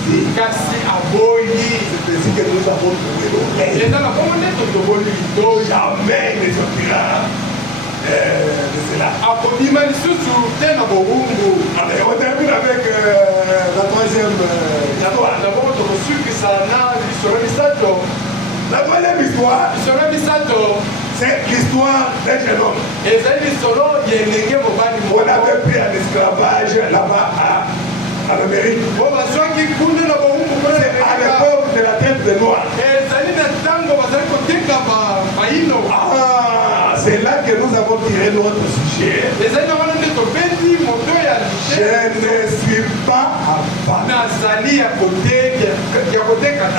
c'est ainsi que nous avons trouvé l'oreille. Jamais il ne sortira de cela. On termine avec la troisième histoire. La troisième histoire, C'est l'histoire d'un jeune homme. On avait pris un esclavage là-bas à l'Amérique. C'est à l'époque de la traite des Noirs. C'est là que nous avons tiré notre sujet. Je ne suis pas à part.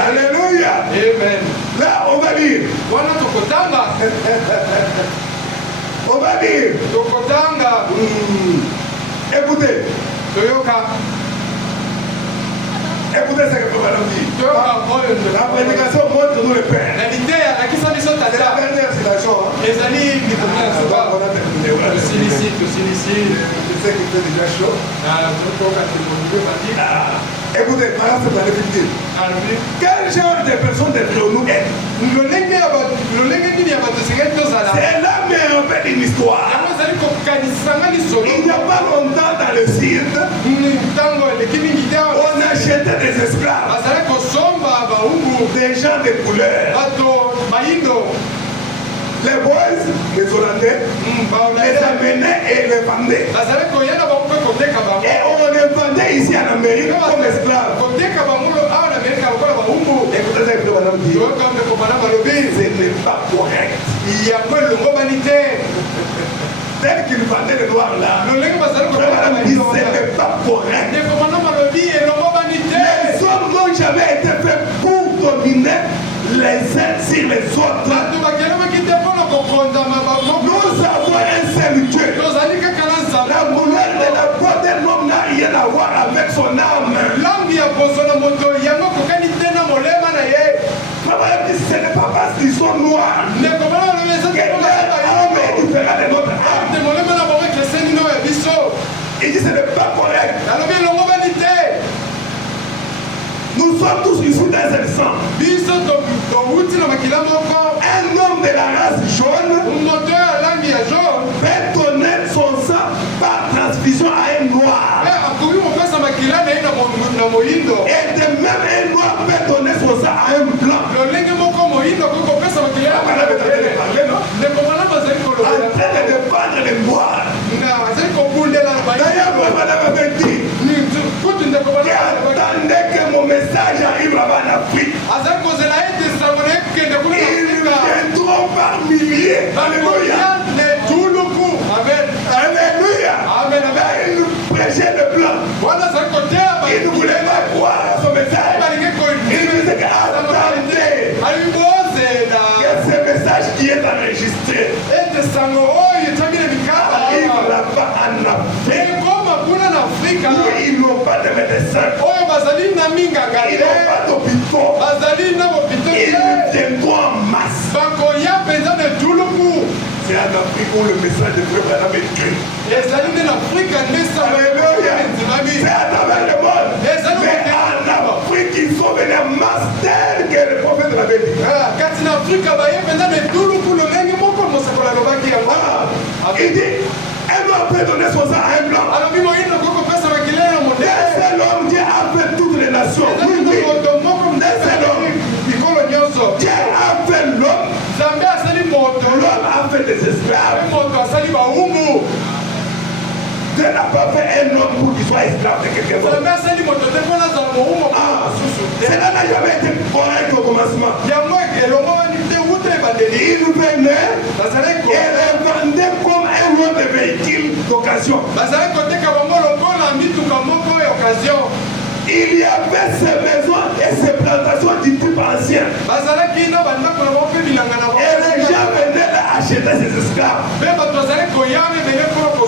Alléluia. Amen. Là, on va dire. On va dire. Écoutez. Écoutez ce que Papa nous dit. La prédication montre nous le Père. C'est la dernière citation. Je sais qu'il fait déjà chaud. Écoutez, par là, c'est la définitive. Quel genre de personne devrions-nous être? C'est là, mais en fait, une histoire. Il n'y a pas longtemps dans le sud, on achetait des esclaves, des gens de couleur. Les boys, les Hollandais, les amenaient et les vendaient. Et on les vendait ici en Amérique comme esclaves. Écoutez ce que madame dit. Ce n'est pas correct. Tel qu'il vendait les noirs là, madame dit ce n'est pas correct. Les hommes n'ont jamais été faits pour dominer les uns sur les autres. Nous avons un seul Dieu. La couleur de la peau d'un homme n'a rien à voir avec son âme. Ce n'est pas parce qu'ils sont noirs que leur âme est différente de notre âme. Il dit ce n'est pas correct. Nous sommes tous issus d'un seul sang. Un homme de la race jaune peut donner son sang par transfusion à un noir. Et de même un noir peut donner son sang à un blanc. En train de défendre les noirs. D'ailleurs, madame avait dit attendez que mon message arrive là-bas en Afrique. Ils viendront par milliers. Alléluia. Alléluia. Là, ils nous prêchaient le blanc. Ils ne voulaient pas croire à son message. Ils nous disaient que attendez que ce message qui est enregistré arrive là-bas en Afrique. Où ils n'ont pas de médecins. Ils n'ont pas d'hôpitaux. Ils viendront en masse. C'est en Afrique où le message de Dieu va être écrit. C'est à travers le monde. Mais en Afrique, ils sont venus en masse tels que le prophète l'avait dit. Il dit, un homme peut donner son sang à un blanc. Un seul homme, Dieu a fait toutes les nations. Un seul homme. Dieu a fait l'homme. L'homme a fait des esclaves. Dieu n'a pas fait un homme pour qu'il soit esclave de quelqu'un d'autre. Cela n'a jamais été correct au commencement. Il venait et les vendait comme un lot de véhicules d'occasion. Il y avait ces maisons et ces plantations du type ancien. Et les gens venaient acheter ces esclaves.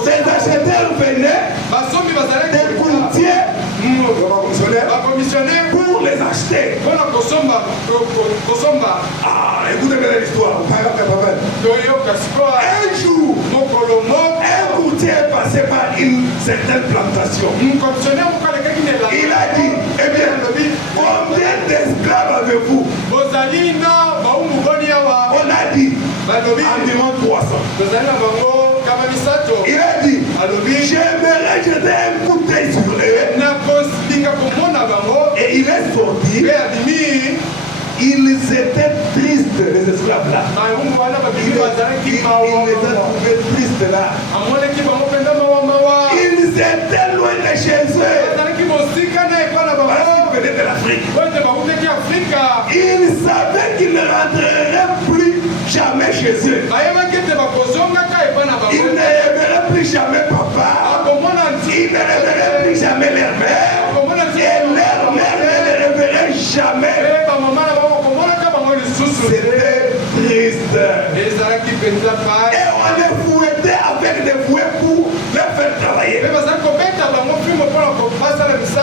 Ces acheteurs venaient des courtiers pour les acheter. Écoutez bien l'histoire. Un jour, un courtier est passé par une certaine plantation. Il a dit, eh bien, combien d'esclaves avez-vous? On a dit environ 300. Il a dit, j'aimerais jeter un coup d'œil sur eux. Et il est sorti Ils étaient tristes, les esclaves là. Il les a trouvés tristes là. Ils étaient loin de chez eux. Parce qu'ils venaient de l'Afrique. Ils savaient qu'ils ne rentreraient plus jamais chez eux. Ils ne verraient plus jamais papa. Ils ne verraient plus jamais leur mère. Et leur mère ne les reverrait jamais. C'était triste. Et on les fouettait avec des fouets pour les faire travailler.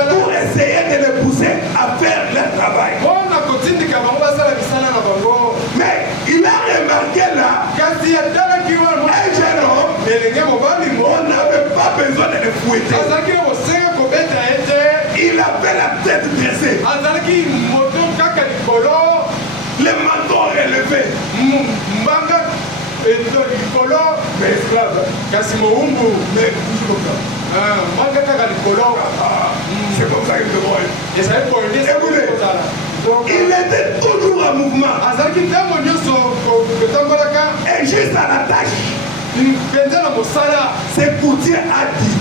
Pour essayer de les pousser à faire leur travail. Mais il a remarqué là, un jeune homme, on n'avait pas besoin de le fouetter. Il avait la tête dressée. Le menton relevé. Mais esclave. Mais toujours comme ça. C'est comme ça qu'il te voit. Écoutez, il était toujours en mouvement. Et juste à la tâche. Ce courtier a dit,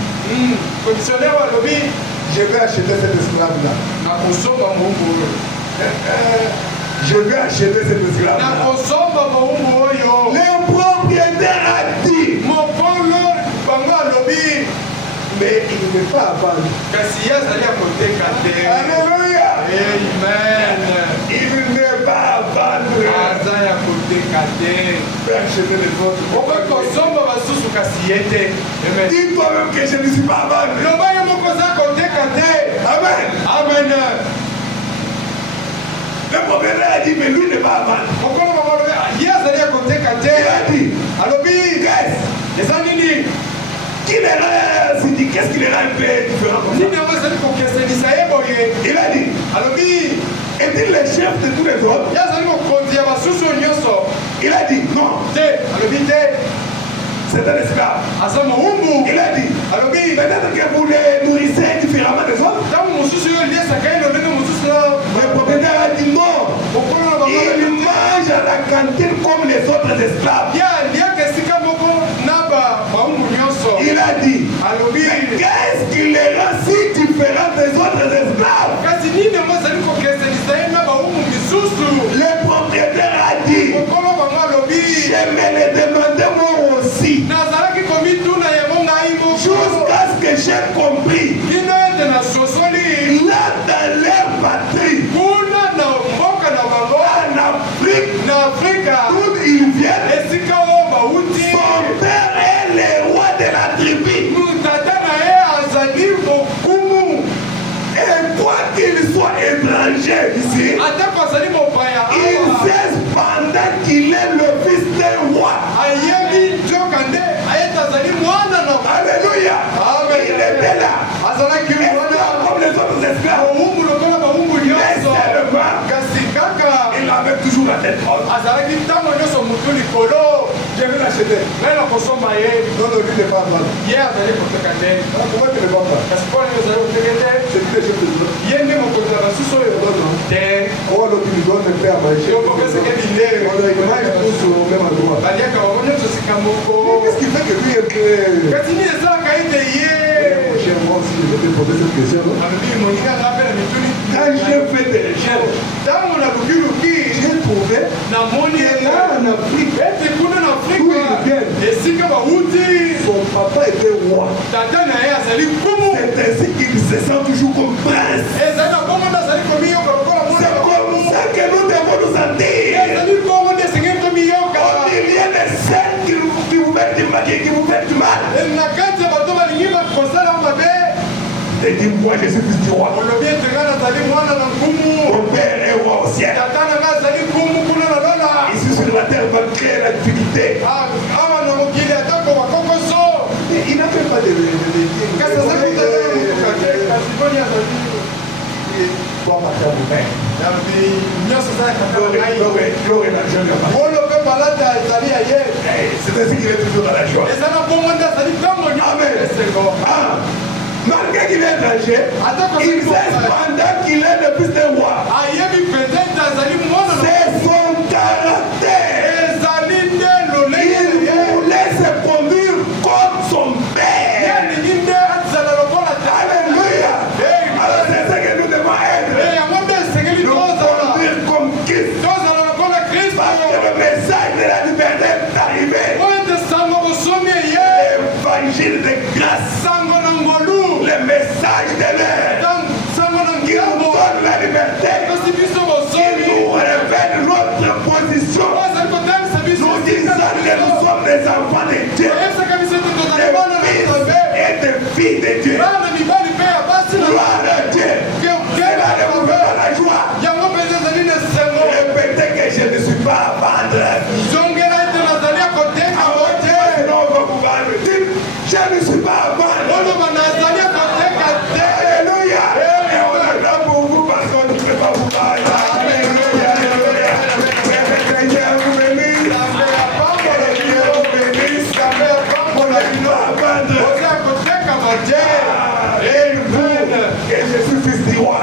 je vais acheter cet esclave-là. Je vais acheter cet esclave-là. Le propriétaire a dit, mais il ne veut pas vendre. Alléluia. Amen. Il ne veut pas vendre. Il veut acheter les autres. Dis toi-même que je ne suis pas vendre. Amen. Amen. Le propriétaire a dit, mais lui ne va pas vendre. Il a dit, qu'est-ce qu'il est là un peu différent comme ça? Il a dit, est-il le chef de tous les autres? Il a dit, non. C'est un esclave. Il a dit, peut-être que vous les nourrissez différemment des autres. Le propriétaire a dit non. Il mange à la cantine comme les autres esclaves. Il a dit, qu'est-ce qui les rend si différents des autres esclaves? Le propriétaire a dit, je me le demandais moi aussi. Jusqu'à ce que j'ai compris. Là dans leur patrie, en Afrique, d'où ils viennent, son père est le roi de la tribu. Et quoi qu'il soit étranger ici, il sait pendant qu'il est le fils d'un roi. Alléluia. Il était là. Comme les autres esclaves. Mais seulement, il avait toujours la tête haute. Je vais l'acheter. Non, non, lui ne pas mal. Pourquoi tu ne vas pas? C'est qui le chef de l'autre? Oh, l'autre, il doit me faire manger. On mange tous au même endroit. Qu'est-ce qui fait que lui est que... Mon cher, moi aussi, je vais te poser cette question. Quand j'ai fait des recherches, j'ai trouvé que là en Afrique, d'où ils viennent, son papa était roi. C'est ainsi qu'il se sent toujours comme prince. C'est comme ça que nous devons nous sentir. Il y a des scènes qui vous mettent du mal. Et dis moi je suis fils du roi. Mon père est roi au ciel. Ici sur la terre va créer la difficulté. Il n'a même pas de bon matin mon père. C'est ainsi qu'il est toujours dans la joie. Amen. Malgré qu'il est étranger, il sait pendant qu'il est le fils d'un roi. C'est son caractère. Il voulait se conduire comme son père. Alléluia. Alors c'est ce que nous devons être. Nous conduire comme Christ. Parce que le message de la liberté est arrivé. L'évangile de grâce. Le message de l'air. Qui nous donne la liberté. Qui nous révèle notre position. Nous disons que nous sommes des enfants de Dieu. Des fils et des filles de Dieu. Gloire à Dieu. Cela ne vous fait pas la joie. Répétez que je ne suis pas à vendre. Sinon on va vous vendre. Dites, je ne suis pas à vendre. Alléluia. Et on est là pour vous parce qu'on ne peut pas vous vendre. Alléluia. Répétez, Dieu vous bénisse. Dieu vous bénisse. On n'a pas à vendre. Et vous, que je suis fils du roi.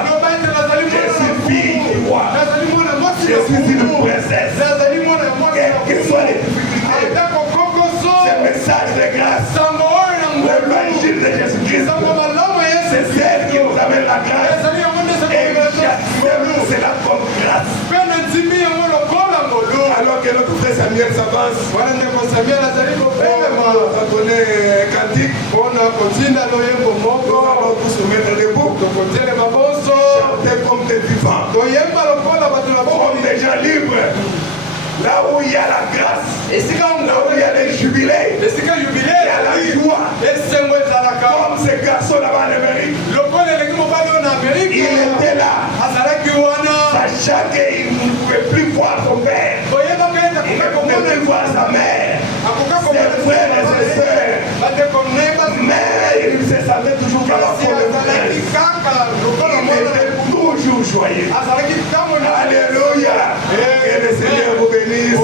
Je suis fille du roi. Je suis une princesse. Quelles que soient les difficultés, ce message de grâce, l'évangile de Jésus-Christ, c'est celle qui nous amène la grâce. Et j'accepte cela comme grâce. Alors que notre frère Samuel s'avance, on a donné un cantique. Nous allons vous soumettre debout. Chanter comme des vivants. Comme des gens libres. Là où il y a la grâce, là où il y a les jubilés, il y a la joie. Comme ce garçon là-bas en Amérique, il était là, sachant qu'il ne pouvait plus voir son père, il ne pouvait plus voir sa mère, ses frères et ses soeurs, mais il se sentait toujours dans la forme de frère. Il était toujours joyeux. Alléluia. Que le Seigneur vous bénisse.